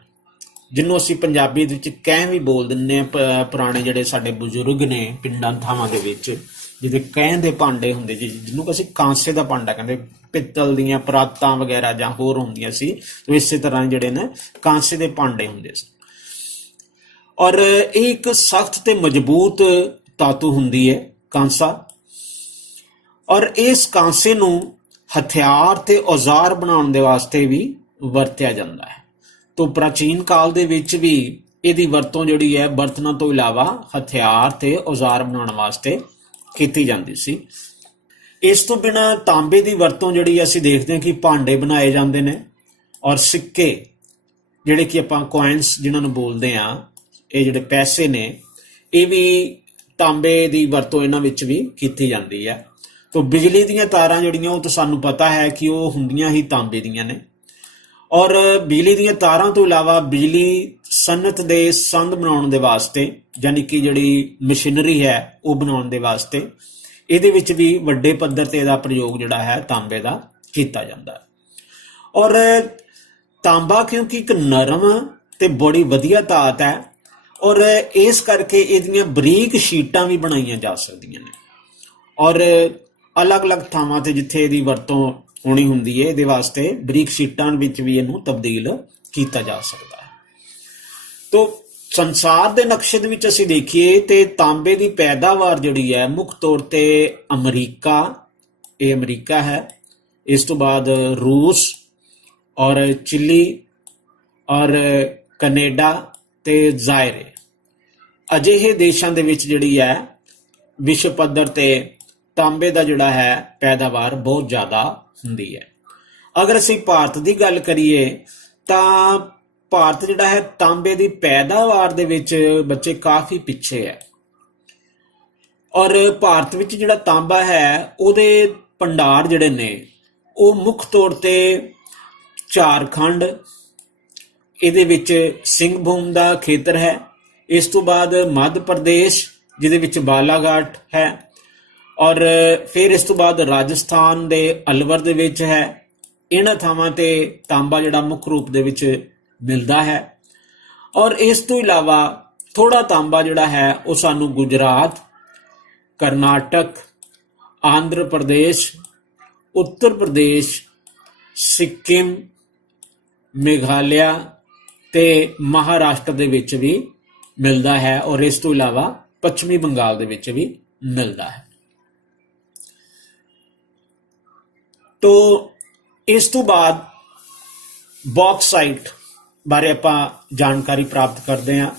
ਜਿਹਨੂੰ ਅਸੀਂ ਪੰਜਾਬੀ ਦੇ ਵਿੱਚ ਕਹਿ ਵੀ ਬੋਲ ਦਿੰਦੇ ਹਾਂ। ਪੁਰਾਣੇ ਜਿਹੜੇ ਸਾਡੇ ਬਜ਼ੁਰਗ ਨੇ ਪਿੰਡਾਂ ਥਾਵਾਂ ਦੇ ਵਿੱਚ ਜਿਹਦੇ ਕਹਿ ਦੇ ਭਾਂਡੇ ਹੁੰਦੇ ਜਿਹਨੂੰ ਅਸੀਂ ਕਾਂਸੇ ਦਾ ਭਾਂਡਾ ਕਹਿੰਦੇ, ਪਿੱਤਲ ਦੀਆਂ ਪਰਾਤਾਂ ਵਗੈਰਾ ਜਾਂ ਹੋਰ ਹੁੰਦੀਆਂ ਸੀ, ਤੇ ਇਸੇ ਤਰ੍ਹਾਂ ਜਿਹੜੇ ਨੇ ਕਾਂਸੇ ਦੇ ਭਾਂਡੇ ਹੁੰਦੇ ਸੀ। ਔਰ ਇਹ ਇੱਕ ਸਖਤ ਤੇ ਮਜ਼ਬੂਤ ਧਾਤੂ ਹੁੰਦੀ ਹੈ ਕਾਂਸਾ। ਔਰ ਇਸ ਕਾਂਸੇ ਨੂੰ ਹਥਿਆਰ ਤੇ ਔਜ਼ਾਰ ਬਣਾਉਣ ਦੇ ਵਾਸਤੇ ਵੀ ਵਰਤਿਆ ਜਾਂਦਾ ਹੈ। ਤੋਂ ਪ੍ਰਾਚੀਨ ਕਾਲ ਦੇ ਵਿੱਚ ਵੀ ਇਹਦੀ ਵਰਤੋਂ ਜਿਹੜੀ ਹੈ ਬਰਤਨਾਂ ਤੋਂ ਇਲਾਵਾ ਹਥਿਆਰ ਤੇ ਔਜ਼ਾਰ ਬਣਾਉਣ ਵਾਸਤੇ ਕੀਤੀ ਜਾਂਦੀ ਸੀ। ਇਸ ਤੋਂ ਬਿਨਾਂ ਤਾਂਬੇ ਦੀ ਵਰਤੋਂ ਜਿਹੜੀ ਅਸੀਂ ਦੇਖਦੇ ਹਾਂ ਕਿ ਭਾਂਡੇ ਬਣਾਏ ਜਾਂਦੇ ਨੇ, ਔਰ ਸਿੱਕੇ ਜਿਹੜੇ ਕਿ ਆਪਾਂ ਕੋਇਨਸ ਜਿਹਨਾਂ ਨੂੰ ਬੋਲਦੇ ਹਾਂ, ਇਹ ਜਿਹੜੇ ਪੈਸੇ ਨੇ, ਇਹ ਵੀ ਤਾਂਬੇ ਦੀ ਵਰਤੋਂ ਇਹਨਾਂ ਵਿੱਚ ਵੀ ਕੀਤੀ ਜਾਂਦੀ ਹੈ। ਤੋ ਬਿਜਲੀ ਦੀਆਂ ਤਾਰਾਂ ਜਿਹੜੀਆਂ ਉਹ ਤਾਂ ਸਾਨੂੰ ਪਤਾ ਹੈ ਕਿ ਉਹ ਹੁੰਦੀਆਂ ਹੀ ਤਾਂਬੇ ਦੀਆਂ ਨੇ। ਔਰ ਬਿਜਲੀ ਦੀਆਂ ਤਾਰਾਂ ਤੋਂ ਇਲਾਵਾ ਬਿਜਲੀ ਸਨਅਤ ਦੇ ਸੰਦ ਬਣਾਉਣ ਦੇ ਵਾਸਤੇ, ਯਾਨੀ ਕਿ ਜਿਹੜੀ ਮਸ਼ੀਨਰੀ ਹੈ ਉਹ ਬਣਾਉਣ ਦੇ ਵਾਸਤੇ, ਇਹਦੇ ਵਿੱਚ ਵੀ ਵੱਡੇ ਪੱਧਰ ਤੇ ਇਹਦਾ ਪ੍ਰਯੋਗ ਜਿਹੜਾ ਹੈ ਤਾਂਬੇ ਦਾ ਕੀਤਾ ਜਾਂਦਾ ਹੈ। ਔਰ ਤਾਂਬਾ ਕਿਉਂਕਿ ਇੱਕ ਨਰਮ ਤੇ ਬੜੀ ਵਧੀਆ ਧਾਤ ਹੈ, ਔਰ ਇਸ ਕਰਕੇ ਇਹਦੀਆਂ ਬਰੀਕ ਸ਼ੀਟਾਂ ਵੀ ਬਣਾਈਆਂ ਜਾ ਸਕਦੀਆਂ ਨੇ। ਔਰ ਅਲੱਗ-ਅਲੱਗ ਥਾਵਾਂ ਤੇ ਜਿੱਥੇ ਇਹਦੀ ਵਰਤੋਂ ਹੋਣੀ ਹੁੰਦੀ ਹੈ, ਇਹਦੇ ਵਾਸਤੇ ਬਰੀਕ ਸ਼ੀਟਾਂ ਵਿੱਚ ਵੀ ਇਹਨੂੰ ਤਬਦੀਲ ਕੀਤਾ ਜਾ ਸਕਦਾ ਹੈ। ਤੋ ਸੰਸਾਰ ਦੇ ਨਕਸ਼ੇ ਦੇ ਵਿੱਚ ਅਸੀਂ ਦੇਖੀਏ ਤੇ ਤਾਂਬੇ ਦੀ ਪੈਦਾਵਾਰ ਜਿਹੜੀ ਹੈ ਮੁੱਖ ਤੌਰ ਤੇ ਅਮਰੀਕਾ, ਇਹ ਅਮਰੀਕਾ ਹੈ, ਇਸ ਤੋਂ ਬਾਅਦ ਰੂਸ ਔਰ ਚਿਲੀ ਔਰ ਕੈਨੇਡਾ ਤੇ ਜ਼ਾਇਰੇ, ਅਜਿਹੇ ਦੇਸ਼ਾਂ ਦੇ ਵਿੱਚ ਜਿਹੜੀ ਹੈ ਵਿਸ਼ਵ ਪੱਧਰ ਤੇ ਤਾਂਬੇ ਦਾ ਜਿਹੜਾ ਹੈ ਪੈਦਾਵਾਰ ਬਹੁਤ ਜ਼ਿਆਦਾ ਹੁੰਦੀ ਹੈ। ਅਗਰ ਅਸੀਂ ਭਾਰਤ ਦੀ ਗੱਲ ਕਰੀਏ ਤਾਂ ਭਾਰਤ ਜਿਹੜਾ ਹੈ ਤਾਂਬੇ ਦੀ ਪੈਦਾਵਾਰ ਦੇ ਵਿੱਚ ਬੱਚੇ ਕਾਫੀ ਪਿੱਛੇ ਹੈ। ਔਰ ਭਾਰਤ ਵਿੱਚ ਜਿਹੜਾ ਤਾਂਬਾ ਹੈ ਉਹਦੇ ਭੰਡਾਰ ਜਿਹੜੇ ਨੇ ਉਹ ਮੁੱਖ ਤੌਰ ਤੇ ਝਾਰਖੰਡ, ਇਹਦੇ ਵਿੱਚ ਸਿੰਘਭੂਮ ਦਾ ਖੇਤਰ ਹੈ, ਇਸ ਤੋਂ ਬਾਅਦ ਮੱਧ ਪ੍ਰਦੇਸ਼ ਜਿਹਦੇ ਵਿੱਚ ਬਾਲਾਘਾਟ ਹੈ, ਔਰ ਫਿਰ ਇਸ ਤੋਂ ਬਾਅਦ ਰਾਜਸਥਾਨ ਦੇ ਅਲਵਰ ਦੇ ਵਿੱਚ ਹੈ। ਇਹਨਾਂ ਥਾਵਾਂ ਤੇ ਤਾਂਬਾ ਜਿਹੜਾ ਮੁੱਖ ਰੂਪ ਦੇ ਵਿੱਚ ਮਿਲਦਾ ਹੈ। ਔਰ ਇਸ ਤੋਂ ਇਲਾਵਾ ਥੋੜਾ ਤਾਂਬਾ ਜਿਹੜਾ ਹੈ ਉਹ ਸਾਨੂੰ ਗੁਜਰਾਤ, ਕਰਨਾਟਕ, ਆਂਧਰਾ ਪ੍ਰਦੇਸ਼, ਉੱਤਰ ਪ੍ਰਦੇਸ਼, ਸਿੱਕਿਮ, ਮੇਘਾਲਿਆ ਤੇ ਮਹਾਰਾਸ਼ਟਰ ਦੇ ਵਿੱਚ ਵੀ ਮਿਲਦਾ ਹੈ, ਔਰ ਇਸ ਤੋਂ ਇਲਾਵਾ ਪੱਛਮੀ ਬੰਗਾਲ ਦੇ ਵਿੱਚ ਵੀ ਮਿਲਦਾ ਹੈ। ਤੋ ਇਸ ਤੋਂ ਬਾਅਦ ਬੌਕਸਾਈਟ ਬਾਰੇ ਆਪਾਂ ਜਾਣਕਾਰੀ ਪ੍ਰਾਪਤ ਕਰਦੇ ਹਾਂ।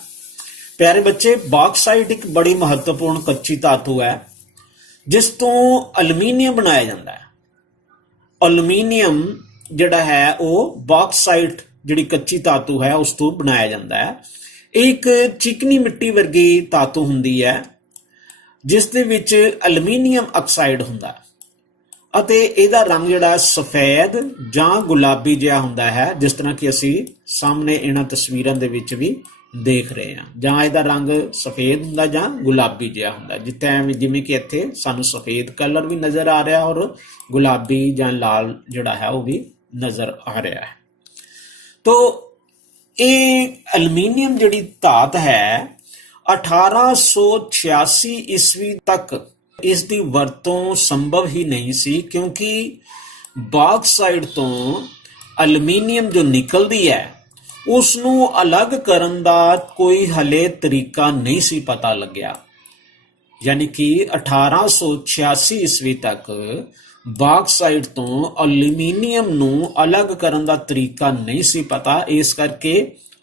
ਪਿਆਰੇ ਬੱਚੇ, ਬੌਕਸਾਈਟ ਇੱਕ ਬੜੀ ਮਹੱਤਵਪੂਰਨ ਕੱਚੀ ਧਾਤੂ ਹੈ ਜਿਸ ਤੋਂ ਐਲੂਮੀਨੀਅਮ ਬਣਾਇਆ ਜਾਂਦਾ ਹੈ। ਐਲੂਮੀਨੀਅਮ ਜਿਹੜਾ ਹੈ ਉਹ ਬੌਕਸਾਈਟ ਜਿਹੜੀ ਕੱਚੀ ਧਾਤੂ ਹੈ ਉਸ ਤੋਂ ਬਣਾਇਆ ਜਾਂਦਾ ਹੈ। ਇਹ ਇੱਕ ਚਿਕਨੀ ਮਿੱਟੀ ਵਰਗੀ ਧਾਤੂ ਹੁੰਦੀ ਹੈ ਜਿਸ ਦੇ ਵਿੱਚ ਐਲੂਮੀਨੀਅਮ ਆਕਸਾਈਡ ਹੁੰਦਾ ਅਤੇ ਇਹਦਾ ਰੰਗ ਜਿਹੜਾ ਸਫੈਦ ਜਾਂ ਗੁਲਾਬੀ ਜਿਹਾ ਹੁੰਦਾ ਹੈ, ਜਿਸ ਤਰ੍ਹਾਂ ਕਿ ਅਸੀਂ ਸਾਹਮਣੇ ਇਹਨਾਂ ਤਸਵੀਰਾਂ ਦੇ ਵਿੱਚ ਵੀ ਦੇਖ ਰਹੇ ਹਾਂ। ਜਾਂ ਇਹਦਾ ਰੰਗ ਸਫੇਦ ਹੁੰਦਾ ਜਾਂ ਗੁਲਾਬੀ ਜਿਹਾ ਹੁੰਦਾ, ਜਿਵੇਂ ਕਿ ਇੱਥੇ ਸਾਨੂੰ ਸਫੇਦ ਕਲਰ ਵੀ ਨਜ਼ਰ ਆ ਰਿਹਾ ਔਰ ਗੁਲਾਬੀ ਜਾਂ ਲਾਲ ਜਿਹੜਾ ਹੈ ਉਹ ਵੀ ਨਜ਼ਰ ਆ ਰਿਹਾ ਹੈ। ਤੋ ਇਹ ਐਲੂਮੀਨੀਅਮ ਜਿਹੜੀ ਧਾਤ ਹੈ 1886 ਈਸਵੀ ਤੱਕ ਇਸ ਦੀ ਵਰਤੋਂ ਸੰਭਵ ਹੀ ਨਹੀਂ ਸੀ, ਕਿਉਂਕਿ ਬੌਕਸਾਈਟ ਤੋਂ ਐਲੂਮੀਨੀਅਮ ਜੋ ਨਿਕਲਦੀ ਹੈ ਉਸ ਨੂੰ ਅਲੱਗ ਕਰਨ ਦਾ ਕੋਈ ਹਲੇ ਤਰੀਕਾ ਨਹੀਂ ਸੀ ਪਤਾ ਲੱਗਿਆ। ਯਾਨੀ ਕਿ 1886 ਈਸਵੀ ਤੱਕ ਬੌਕਸਾਈਟ ਤੋਂ ਐਲੂਮੀਨੀਅਮ ਨੂੰ ਅਲੱਗ ਕਰਨ ਦਾ ਤਰੀਕਾ ਨਹੀਂ ਸੀ ਪਤਾ। ਇਸ ਕਰਕੇ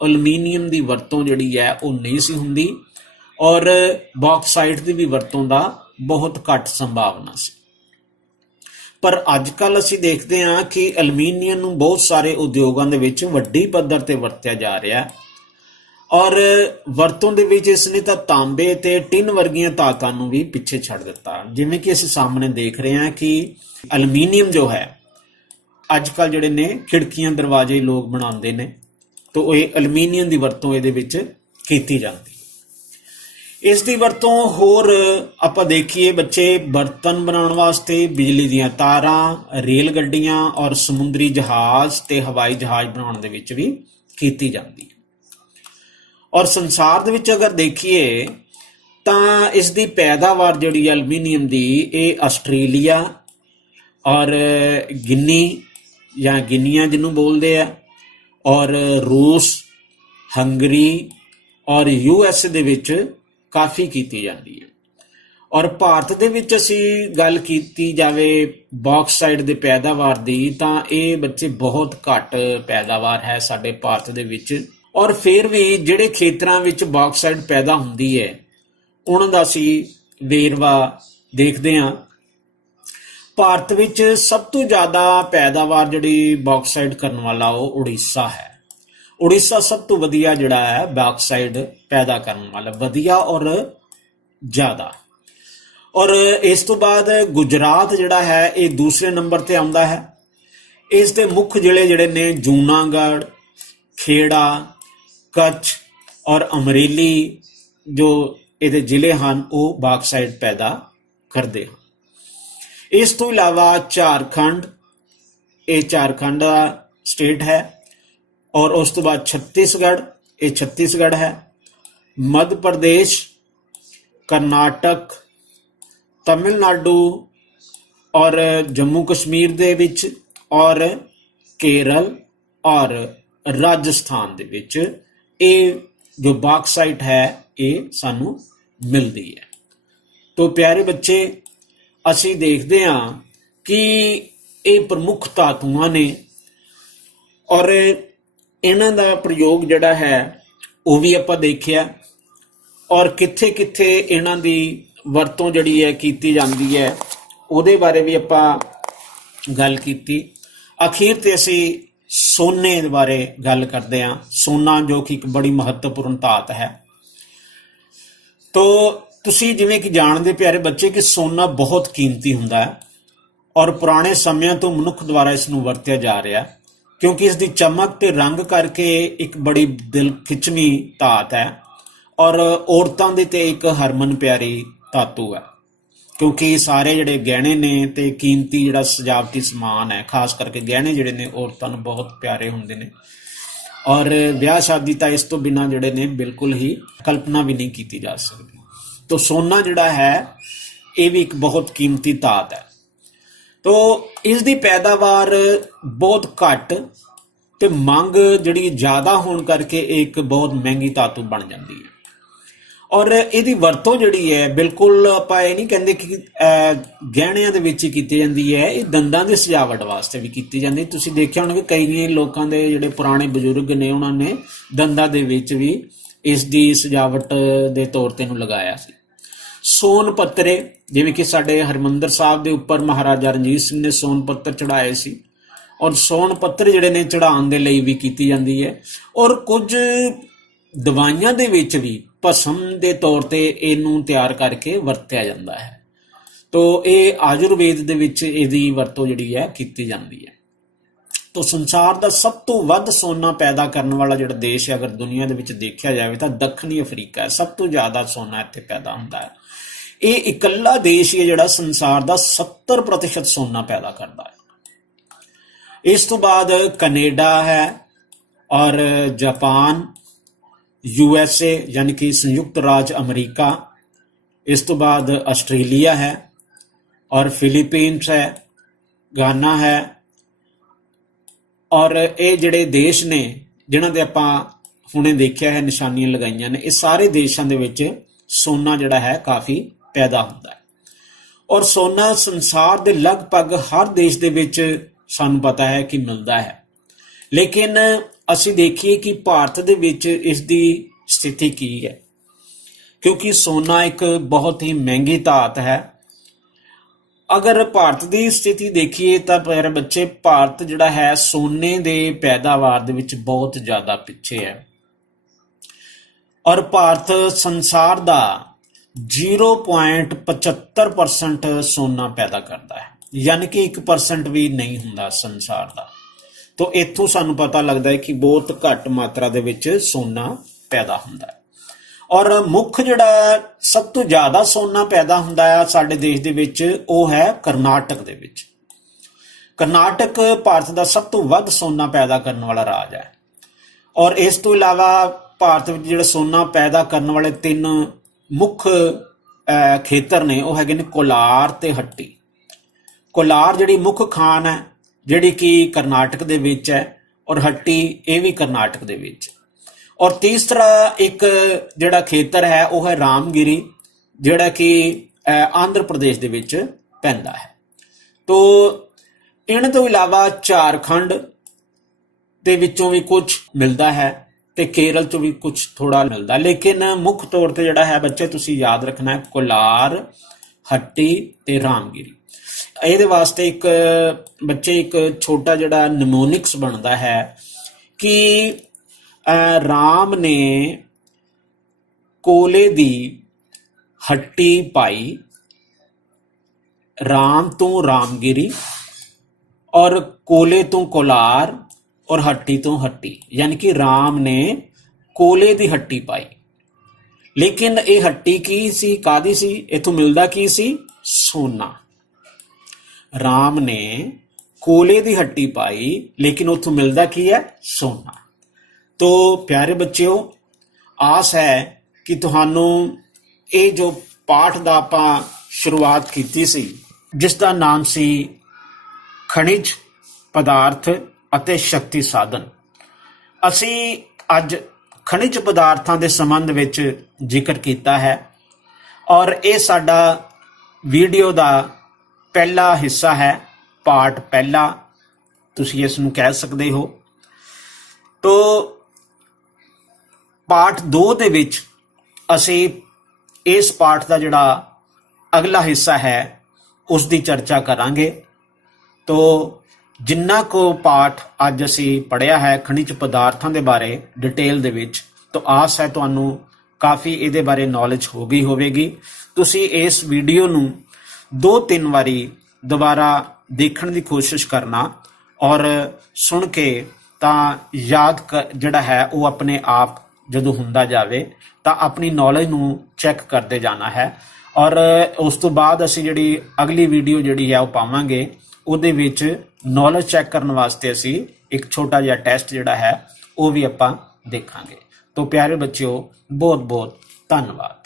ਐਲੂਮੀਨੀਅਮ ਦੀ ਵਰਤੋਂ ਜਿਹੜੀ ਹੈ ਉਹ ਨਹੀਂ ਸੀ ਹੁੰਦੀ ਔਰ ਬੌਕਸਾਈਟ ਦੀ ਵੀ ਵਰਤੋਂ ਦਾ ਬਹੁਤ ਘੱਟ ਸੰਭਾਵਨਾ ਸੀ। ਪਰ ਅੱਜ ਕੱਲ੍ਹ ਅਸੀਂ ਦੇਖਦੇ ਹਾਂ ਕਿ ਐਲੂਮੀਨੀਅਮ ਨੂੰ ਬਹੁਤ ਸਾਰੇ ਉਦਯੋਗਾਂ ਦੇ ਵਿੱਚ ਵੱਡੀ ਪੱਧਰ ਤੇ ਵਰਤਿਆ ਜਾ ਰਿਹਾ ਹੈ ਔਰ ਵਰਤੋਂ ਦੇ ਵਿੱਚ ਇਸ ਨੇ ਤਾਂ ਤਾਂਬੇ ਤੇ ਟਿਨ ਵਰਗੀਆਂ ਧਾਤਾਂ ਨੂੰ ਵੀ ਪਿੱਛੇ ਛੱਡ ਦਿੱਤਾ। ਜਿਵੇਂ ਕਿ ਅਸੀਂ ਸਾਹਮਣੇ ਦੇਖ ਰਹੇ ਹਾਂ ਕਿ ਐਲੂਮੀਨੀਅਮ ਜੋ ਹੈ ਅੱਜ ਕੱਲ੍ਹ ਜਿਹੜੇ ਨੇ ਖਿੜਕੀਆਂ ਦਰਵਾਜ਼ੇ ਲੋਕ ਬਣਾਉਂਦੇ ਨੇ, ਤਾਂ ਇਹ ਐਲੂਮੀਨੀਅਮ ਦੀ ਵਰਤੋਂ ਇਹਦੇ ਵਿੱਚ ਕੀਤੀ ਜਾਂਦੀ। ਇਸ ਦੀ ਵਰਤੋਂ ਹੋਰ ਆਪਾਂ ਦੇਖੀਏ ਬੱਚੇ, ਬਰਤਨ ਬਣਾਉਣ ਵਾਸਤੇ, ਬਿਜਲੀ ਦੀਆਂ ਤਾਰਾਂ, ਰੇਲ ਗੱਡੀਆਂ ਔਰ ਸਮੁੰਦਰੀ ਜਹਾਜ਼ ਤੇ ਹਵਾਈ ਜਹਾਜ਼ ਬਣਾਉਣ ਦੇ ਵਿੱਚ ਵੀ ਕੀਤੀ ਜਾਂਦੀ ਹੈ। ਔਰ ਸੰਸਾਰ ਦੇ ਵਿੱਚ ਅਗਰ ਦੇਖੀਏ ਤਾਂ ਇਸ ਦੀ ਪੈਦਾਵਾਰ ਜਿਹੜੀ ਐਲੂਮੀਨੀਅਮ ਦੀ ਇਹ ਆਸਟ੍ਰੇਲੀਆ ਔਰ ਗਿਨੀ ਜਾਂ ਗਿਨੀਆਂ ਜਿਹਨੂੰ ਬੋਲਦੇ ਆ ਔਰ ਰੂਸ, ਹੰਗਰੀ ਔਰ USA ਦੇ ਵਿੱਚ ਕਾਫੀ ਕੀਤੀ ਜਾਂਦੀ ਹੈ। ਔਰ ਭਾਰਤ ਦੇ ਵਿੱਚ ਅਸੀਂ ਗੱਲ ਕੀਤੀ ਜਾਵੇ ਬੌਕਸਾਈਟ ਦੇ ਪੈਦਾਵਾਰ ਦੀ ਤਾਂ ਇਹ ਬੱਚੇ ਬਹੁਤ ਘੱਟ ਪੈਦਾਵਾਰ ਹੈ ਸਾਡੇ ਭਾਰਤ ਦੇ ਵਿੱਚ। ਔਰ ਫਿਰ ਵੀ ਜਿਹੜੇ ਖੇਤਰਾਂ ਵਿੱਚ ਬੌਕਸਾਈਟ ਪੈਦਾ ਹੁੰਦੀ ਹੈ ਉਹਨਾਂ ਦਾ ਅਸੀਂ ਵੇਰਵਾ ਦੇਖਦੇ ਹਾਂ। ਭਾਰਤ ਵਿੱਚ ਸਭ ਤੋਂ ਜ਼ਿਆਦਾ ਪੈਦਾਵਾਰ ਜਿਹੜੀ ਬੌਕਸਾਈਟ ਕਰਨ ਵਾਲਾ ਉਹ ਉੜੀਸਾ ਹੈ। ਉੜੀਸਾ ਸਭ ਤੋਂ ਵਧੀਆ ਜਿਹੜਾ ਹੈ ਬੌਕਸਾਈਟ ਪੈਦਾ ਕਰਨ ਵਾਲਾ, ਵਧੀਆ ਔਰ ਜ਼ਿਆਦਾ। ਔਰ ਇਸ ਤੋਂ ਬਾਅਦ ਗੁਜਰਾਤ ਜਿਹੜਾ ਹੈ ਇਹ ਦੂਸਰੇ ਨੰਬਰ ਤੇ ਆਉਂਦਾ ਹੈ। ਇਸ ਦੇ ਮੁੱਖ ਜ਼ਿਲ੍ਹੇ ਜਿਹੜੇ ਨੇ ਜੂਨਾਗੜ੍ਹ, ਖੇੜਾ, ਕੱਛ ਔਰ ਅਮਰੇਲੀ ਜੋ ਇਹਦੇ ਜ਼ਿਲ੍ਹੇ ਹਨ ਉਹ ਬੌਕਸਾਈਟ ਪੈਦਾ ਕਰਦੇ ਹਨ। ਇਸ ਤੋਂ ਇਲਾਵਾ ਝਾਰਖੰਡ, ਇਹ ਝਾਰਖੰਡ ਦਾ ਸਟੇਟ ਹੈ ਔਰ ਉਸ ਤੋਂ ਬਾਅਦ ਛੱਤੀਸਗੜ੍ਹ, ਇਹ ਛੱਤੀਸਗੜ੍ਹ ਹੈ। ਮੱਧ ਪ੍ਰਦੇਸ਼, ਕਰਨਾਟਕ, ਤਮਿਲਨਾਡੂ ਔਰ ਜੰਮੂ ਕਸ਼ਮੀਰ ਦੇ ਵਿੱਚ ਔਰ ਕੇਰਲ ਔਰ ਰਾਜਸਥਾਨ ਦੇ ਵਿੱਚ ਇਹ ਜੋ ਬੌਕਸਾਈਟ ਹੈ ਇਹ ਸਾਨੂੰ ਮਿਲਦੀ ਹੈ। ਤੋ ਪਿਆਰੇ ਬੱਚੇ, ਅਸੀਂ ਦੇਖਦੇ ਹਾਂ ਕਿ ਇਹ ਪ੍ਰਮੁੱਖ ਧਾਤੂਆਂ ਨੇ ਔਰ ਇਹਨਾਂ ਦਾ ਪ੍ਰਯੋਗ ਜਿਹੜਾ ਹੈ ਉਹ ਵੀ ਆਪਾਂ ਦੇਖਿਆ ਔਰ ਕਿੱਥੇ ਕਿੱਥੇ ਇਹਨਾਂ ਦੀ ਵਰਤੋਂ ਜਿਹੜੀ ਹੈ ਕੀਤੀ ਜਾਂਦੀ ਹੈ ਉਹਦੇ ਬਾਰੇ ਵੀ ਆਪਾਂ ਗੱਲ ਕੀਤੀ। ਅਖੀਰ ਤੇ ਅਸੀਂ ਸੋਨੇ ਦੇ ਬਾਰੇ ਗੱਲ ਕਰਦੇ ਹਾਂ। ਸੋਨਾ ਜੋ ਕਿ ਇੱਕ ਬੜੀ ਮਹੱਤਵਪੂਰਨ ਧਾਤ ਹੈ। ਤੋ ਤੁਸੀਂ ਜਿਵੇਂ ਕਿ ਜਾਣਦੇ ਪਿਆਰੇ ਬੱਚੇ ਕਿ ਸੋਨਾ ਬਹੁਤ ਕੀਮਤੀ ਹੁੰਦਾ ਹੈ ਔਰ ਪੁਰਾਣੇ ਸਮਿਆਂ ਤੋਂ ਮਨੁੱਖ ਦੁਆਰਾ ਇਸ ਨੂੰ ਵਰਤਿਆ ਜਾ ਰਿਹਾ ਕਿਉਂਕਿ ਇਸ ਦੀ ਚਮਕ ਤੇ ਰੰਗ ਕਰਕੇ ਇੱਕ ਬੜੀ ਦਿਲ ਖਿੱਚਵੀਂ ਧਾਤ ਹੈ ਔਰ ਔਰਤਾਂ ਦੇ ਤੇ ਇੱਕ ਹਰਮਨ ਪਿਆਰੀ ਧਾਤੂ ਹੈ ਕਿਉਂਕਿ ਸਾਰੇ ਜਿਹੜੇ ਗਹਿਣੇ ਨੇ ਤੇ ਕੀਮਤੀ ਜਿਹੜਾ ਸਜਾਵਟੀ ਸਮਾਨ ਹੈ, ਖਾਸ ਕਰਕੇ ਗਹਿਣੇ ਜਿਹੜੇ ਨੇ ਔਰਤਾਂ ਨੂੰ ਬਹੁਤ ਪਿਆਰੇ ਹੁੰਦੇ ਨੇ ਔਰ ਵਿਆਹ ਸ਼ਾਦੀ ਤਾਂ ਇਸ ਤੋਂ ਬਿਨਾਂ ਜਿਹੜੇ ਨੇ ਬਿਲਕੁਲ ਹੀ ਕਲਪਨਾ ਵੀ ਨਹੀਂ ਕੀਤੀ ਜਾ ਸਕਦੀ। ਤੋ ਸੋਨਾ ਜਿਹੜਾ ਹੈ ਇਹ ਵੀ ਇੱਕ ਬਹੁਤ ਕੀਮਤੀ ਧਾਤ ਹੈ। ਤੋ ਇਸ ਦੀ ਪੈਦਾਵਾਰ ਬਹੁਤ ਘੱਟ ਤੇ ਮੰਗ ਜਿਹੜੀ ਜ਼ਿਆਦਾ ਹੋਣ ਕਰਕੇ ਇਹ ਇੱਕ ਬਹੁਤ ਮਹਿੰਗੀ ਧਾਤੂ ਬਣ ਜਾਂਦੀ ਹੈ ਔਰ ਇਹਦੀ ਵਰਤੋਂ ਜਿਹੜੀ ਹੈ ਬਿਲਕੁਲ ਆਪਾਂ ਇਹ ਨਹੀਂ ਕਹਿੰਦੇ ਕਿ ਗਹਿਣਿਆਂ ਦੇ ਵਿੱਚ ਹੀ ਕੀਤੀ ਜਾਂਦੀ ਹੈ, ਇਹ ਦੰਦਾਂ ਦੀ ਸਜਾਵਟ ਵਾਸਤੇ ਵੀ ਕੀਤੀ ਜਾਂਦੀ। ਤੁਸੀਂ ਦੇਖਿਆ ਹੋਣਾ ਕਿ ਕਈ ਲੋਕਾਂ ਦੇ ਜਿਹੜੇ ਪੁਰਾਣੇ ਬਜ਼ੁਰਗ ਨੇ ਉਹਨਾਂ ਨੇ ਦੰਦਾਂ ਦੇ ਵਿੱਚ ਵੀ ਇਸ ਦੀ ਸਜਾਵਟ ਦੇ ਤੌਰ ਤੇ ਇਹਨੂੰ ਲਗਾਇਆ ਸੀ। ਸੋਨ ਪੱਤਰੇ, ਜਿਵੇਂ ਕਿ ਸਾਡੇ ਹਰਿਮੰਦਰ ਸਾਹਿਬ ਦੇ ਉੱਪਰ ਮਹਾਰਾਜਾ ਰਣਜੀਤ ਸਿੰਘ ਨੇ ਸੋਨ ਪੱਤਰ ਚੜਾਏ ਸੀ, ਔਰ ਸੋਨ ਪੱਤਰ ਜਿਹੜੇ ਨੇ ਚੜਾਉਣ ਦੇ ਲਈ ਵੀ ਕੀਤੀ ਜਾਂਦੀ ਹੈ। ਔਰ ਕੁਝ ਦਵਾਈਆਂ ਦੇ ਵਿੱਚ ਵੀ ਭਸਮ ਦੇ ਤੌਰ ਤੇ ਇਹਨੂੰ ਤਿਆਰ ਕਰਕੇ ਵਰਤਿਆ ਜਾਂਦਾ ਹੈ। ਤੋ ਇਹ ਆਯੁਰਵੇਦ ਦੇ ਵਿੱਚ ਇਹਦੀ ਵਰਤੋਂ ਜਿਹੜੀ ਹੈ ਕੀਤੀ ਜਾਂਦੀ ਹੈ। ਤੋ ਸੰਸਾਰ ਦਾ ਸਭ ਤੋਂ ਵੱਧ ਸੋਨਾ ਪੈਦਾ ਕਰਨ ਵਾਲਾ ਜਿਹੜਾ ਦੇਸ਼ ਹੈ ਅਗਰ ਦੁਨੀਆ ਦੇ ਵਿੱਚ ਦੇਖਿਆ ਜਾਵੇ ਤਾਂ ਦੱਖਣੀ ਅਫਰੀਕਾ ਹੈ। ਸਭ ਤੋਂ ਜ਼ਿਆਦਾ ਸੋਨਾ ਇੱਥੇ ਪੈਦਾ ਹੁੰਦਾ ਹੈ। ਇਹ ਇਕੱਲਾ ਦੇਸ਼ ਹੀ ਹੈ ਜਿਹੜਾ ਸੰਸਾਰ ਦਾ 70% ਸੋਨਾ ਪੈਦਾ ਕਰਦਾ ਹੈ। ਇਸ ਤੋਂ ਬਾਅਦ ਕੈਨੇਡਾ ਹੈ ਔਰ ਜਾਪਾਨ, USA यानी कि संयुक्त राज्य अमेरिका, इस तो बाद आस्ट्रेलिया है और फिलीपीनस है, गाना है। और ये ਜਿਹੜੇ ਦੇਸ਼ ਨੇ ਜਿਨ੍ਹਾਂ ਦੇ ਆਪਾਂ ਹੁਣੇ ਦੇਖਿਆ ਹੈ ਨਿਸ਼ਾਨੀਆਂ ਲਗਾਈਆਂ ਨੇ, ਇਹ ਸਾਰੇ ਦੇਸ਼ਾਂ ਦੇ ਵਿੱਚ ਸੋਨਾ ਜਿਹੜਾ ਹੈ ਕਾਫੀ ਪੈਦਾ ਹੁੰਦਾ ਹੈ। ਔਰ ਸੋਨਾ ਸੰਸਾਰ ਦੇ ਲਗਭਗ ਹਰ ਦੇਸ਼ ਦੇ ਵਿੱਚ ਸਾਨੂੰ ਪਤਾ ਹੈ ਕਿ ਮਿਲਦਾ ਹੈ। ਲੇਕਿਨ ਅਸੀਂ ਦੇਖੀਏ ਕਿ ਭਾਰਤ ਦੇ ਵਿੱਚ ਇਸ ਦੀ ਸਥਿਤੀ ਕੀ ਹੈ, ਕਿਉਂਕਿ ਸੋਨਾ ਇੱਕ ਬਹੁਤ ਹੀ ਮਹਿੰਗੀ ਧਾਤ ਹੈ। ਅਗਰ ਭਾਰਤ ਦੀ ਸਥਿਤੀ ਦੇਖੀਏ ਤਾਂ ਪਿਆਰੇ ਬੱਚੇ, ਭਾਰਤ ਜਿਹੜਾ ਹੈ ਸੋਨੇ ਦੇ ਪੈਦਾਵਾਰ ਦੇ ਵਿੱਚ ਬਹੁਤ ਜ਼ਿਆਦਾ ਪਿੱਛੇ ਹੈ। ਔਰ ਭਾਰਤ ਸੰਸਾਰ ਦਾ 0.75% ਸੋਨਾ ਪੈਦਾ ਕਰਦਾ ਹੈ, ਯਾਨੀ ਕਿ 1% ਵੀ ਨਹੀਂ ਹੁੰਦਾ ਸੰਸਾਰ ਦਾ। ਤੋ ਇੱਥੋਂ ਸਾਨੂੰ ਪਤਾ ਲੱਗਦਾ ਹੈ ਕਿ ਬਹੁਤ ਘੱਟ ਮਾਤਰਾ ਦੇ ਵਿੱਚ ਸੋਨਾ ਪੈਦਾ ਹੁੰਦਾ ਹੈ। ਔਰ ਮੁੱਖ ਜਿਹੜਾ ਸਭ ਤੋਂ ਜ਼ਿਆਦਾ ਸੋਨਾ ਪੈਦਾ ਹੁੰਦਾ ਹੈ ਸਾਡੇ ਦੇਸ਼ ਦੇ ਵਿੱਚ, ਉਹ ਹੈ ਕਰਨਾਟਕ ਦੇ ਵਿੱਚ। ਕਰਨਾਟਕ ਭਾਰਤ ਦਾ ਸਭ ਤੋਂ ਵੱਧ ਸੋਨਾ ਪੈਦਾ ਕਰਨ ਵਾਲਾ ਰਾਜ ਹੈ। ਔਰ ਇਸ ਤੋਂ ਇਲਾਵਾ ਭਾਰਤ ਵਿੱਚ ਜਿਹੜਾ ਸੋਨਾ ਪੈਦਾ ਕਰਨ ਵਾਲੇ 3 ਮੁੱਖ ਖੇਤਰ ਨੇ, ਉਹ ਹੈਗੇ ਨੇ ਕੋਲਾਰ ਤੇ ਹੱਟੀ। ਕੋਲਾਰ ਜਿਹੜੀ ਮੁੱਖ ਖਾਨ ਹੈ ਜਿਹੜੀ ਕਿ ਕਰਨਾਟਕ ਦੇ ਵਿੱਚ ਹੈ, ਔਰ ਹੱਟੀ ਇਹ ਵੀ ਕਰਨਾਟਕ ਦੇ ਵਿੱਚ। ਔਰ ਤੀਸਰਾ ਇੱਕ ਜਿਹੜਾ ਖੇਤਰ ਹੈ ਉਹ ਹੈ ਰਾਮਗਿਰੀ, ਜਿਹੜਾ ਕਿ ਆਂਧਰ ਪ੍ਰਦੇਸ਼ ਦੇ ਵਿੱਚ ਪੈਂਦਾ ਹੈ। ਤੋ ਇਹਨਾਂ ਤੋਂ ਇਲਾਵਾ ਝਾਰਖੰਡ ਦੇ ਵਿੱਚੋਂ ਵੀ ਕੁਝ ਮਿਲਦਾ ਹੈ ਤੇ ਕੇਰਲ ਚੋਂ ਵੀ ਕੁਝ ਥੋੜਾ ਮਿਲਦਾ, ਲੇਕਿਨ ਮੁੱਖ ਤੌਰ ਤੇ ਜਿਹੜਾ ਹੈ ਬੱਚੇ ਤੁਸੀਂ ਯਾਦ ਰੱਖਣਾ ਹੈ ਕੋਲਾਰ, ਹੱਟੀ ਤੇ ਰਾਮਗਿਰੀ। ਇਹਦੇ ਵਾਸਤੇ ਇੱਕ ਛੋਟਾ ਜਿਹੜਾ ਨਿਮੋਨਿਕਸ ਬਣਦਾ ਹੈ ਕਿ ਰਾਮ ਨੇ ਕੋਲੇ ਦੀ ਹੱਟੀ ਪਾਈ, ਰਾਮ ਤੋਂ ਰਾਮਗਿਰੀ, ਔਰ ਕੋਲੇ ਤੋਂ ਕੋਲਾਰ, ਔਰ ਹੱਟੀ ਤੋਂ ਹੱਟੀ, ਯਾਨੀ ਕਿ ਰਾਮ ਨੇ ਕੋਲੇ ਦੀ ਹੱਟੀ ਪਾਈ। ਲੇਕਿਨ ਇਹ ਹੱਟੀ ਕੀ ਸੀ, ਕਾਦੀ ਸੀ, ਇਥੋਂ ਮਿਲਦਾ ਕੀ ਸੀ, ਸੋਨਾ। ਰਾਮ ਨੇ ਕੋਲੇ ਦੀ ਹੱਟੀ ਪਾਈ ਲੇਕਿਨ ਉੱਥੋਂ ਮਿਲਦਾ ਕੀ ਹੈ, ਸੋਨਾ। ਤੋ ਪਿਆਰੇ ਬੱਚਿਓ, ਆਸ ਹੈ ਕਿ ਤੁਹਾਨੂੰ ਇਹ ਜੋ ਪਾਠ ਦਾ ਆਪਾਂ ਸ਼ੁਰੂਆਤ ਕੀਤੀ ਸੀ, ਜਿਸ ਦਾ ਨਾਮ ਸੀ ਖਣਿਜ ਪਦਾਰਥ ਅਤੇ ਸ਼ਕਤੀ ਸਾਧਨ, ਅਸੀਂ ਅੱਜ ਖਣਿਜ ਪਦਾਰਥਾਂ ਦੇ ਸੰਬੰਧ ਵਿੱਚ ਜ਼ਿਕਰ ਕੀਤਾ ਹੈ। ਔਰ ਇਹ ਸਾਡਾ ਵੀਡੀਓ ਦਾ ਪਹਿਲਾ ਹਿੱਸਾ ਹੈ, ਪਾਰਟ ਪਹਿਲਾ ਤੁਸੀਂ ਇਸ ਨੂੰ ਕਹਿ ਸਕਦੇ ਹੋ। ਤੋ ਪਾਰਟ 2 ਦੇ ਵਿੱਚ ਅਸੀਂ ਇਸ ਪਾਠ ਦਾ ਜਿਹੜਾ ਅਗਲਾ ਹਿੱਸਾ ਹੈ ਉਸ ਦੀ ਚਰਚਾ ਕਰਾਂਗੇ। ਤੋ ਜਿੰਨਾ ਕੁ ਪਾਠ ਅੱਜ ਅਸੀਂ ਪੜ੍ਹਿਆ ਹੈ ਖਣਿਜ ਪਦਾਰਥਾਂ ਦੇ ਬਾਰੇ ਡਿਟੇਲ ਦੇ ਵਿੱਚ, ਤੋ ਆਸ ਹੈ ਤੁਹਾਨੂੰ ਕਾਫੀ ਇਹਦੇ ਬਾਰੇ ਨੌਲੇਜ ਹੋ ਗਈ ਹੋਵੇਗੀ। ਤੁਸੀਂ ਇਸ ਵੀਡੀਓ ਨੂੰ 2-3 ਵਾਰੀ ਦੁਬਾਰਾ ਦੇਖਣ ਦੀ ਕੋਸ਼ਿਸ਼ ਕਰਨਾ, ਔਰ ਸੁਣ ਕੇ ਤਾਂ ਯਾਦ ਜਿਹੜਾ ਹੈ ਉਹ ਆਪਣੇ ਆਪ ਜਦੋਂ ਹੁੰਦਾ ਜਾਵੇ ਤਾਂ ਆਪਣੀ ਨੌਲੇਜ ਨੂੰ ਚੈੱਕ ਕਰਦੇ ਜਾਣਾ ਹੈ। ਔਰ ਉਸ ਤੋਂ ਬਾਅਦ ਅਸੀਂ ਜਿਹੜੀ ਅਗਲੀ ਵੀਡੀਓ ਜਿਹੜੀ ਹੈ ਉਹ ਪਾਵਾਂਗੇ, ਉਹਦੇ ਵਿੱਚ ਨੌਲੇਜ ਚੈੱਕ ਕਰਨ ਵਾਸਤੇ ਅਸੀਂ ਇੱਕ ਛੋਟਾ ਜਿਹਾ ਟੈਸਟ ਜਿਹੜਾ ਹੈ ਉਹ ਵੀ ਆਪਾਂ ਦੇਖਾਂਗੇ। ਤੋ ਪਿਆਰੇ ਬੱਚਿਓ, ਬਹੁਤ ਬਹੁਤ ਧੰਨਵਾਦ।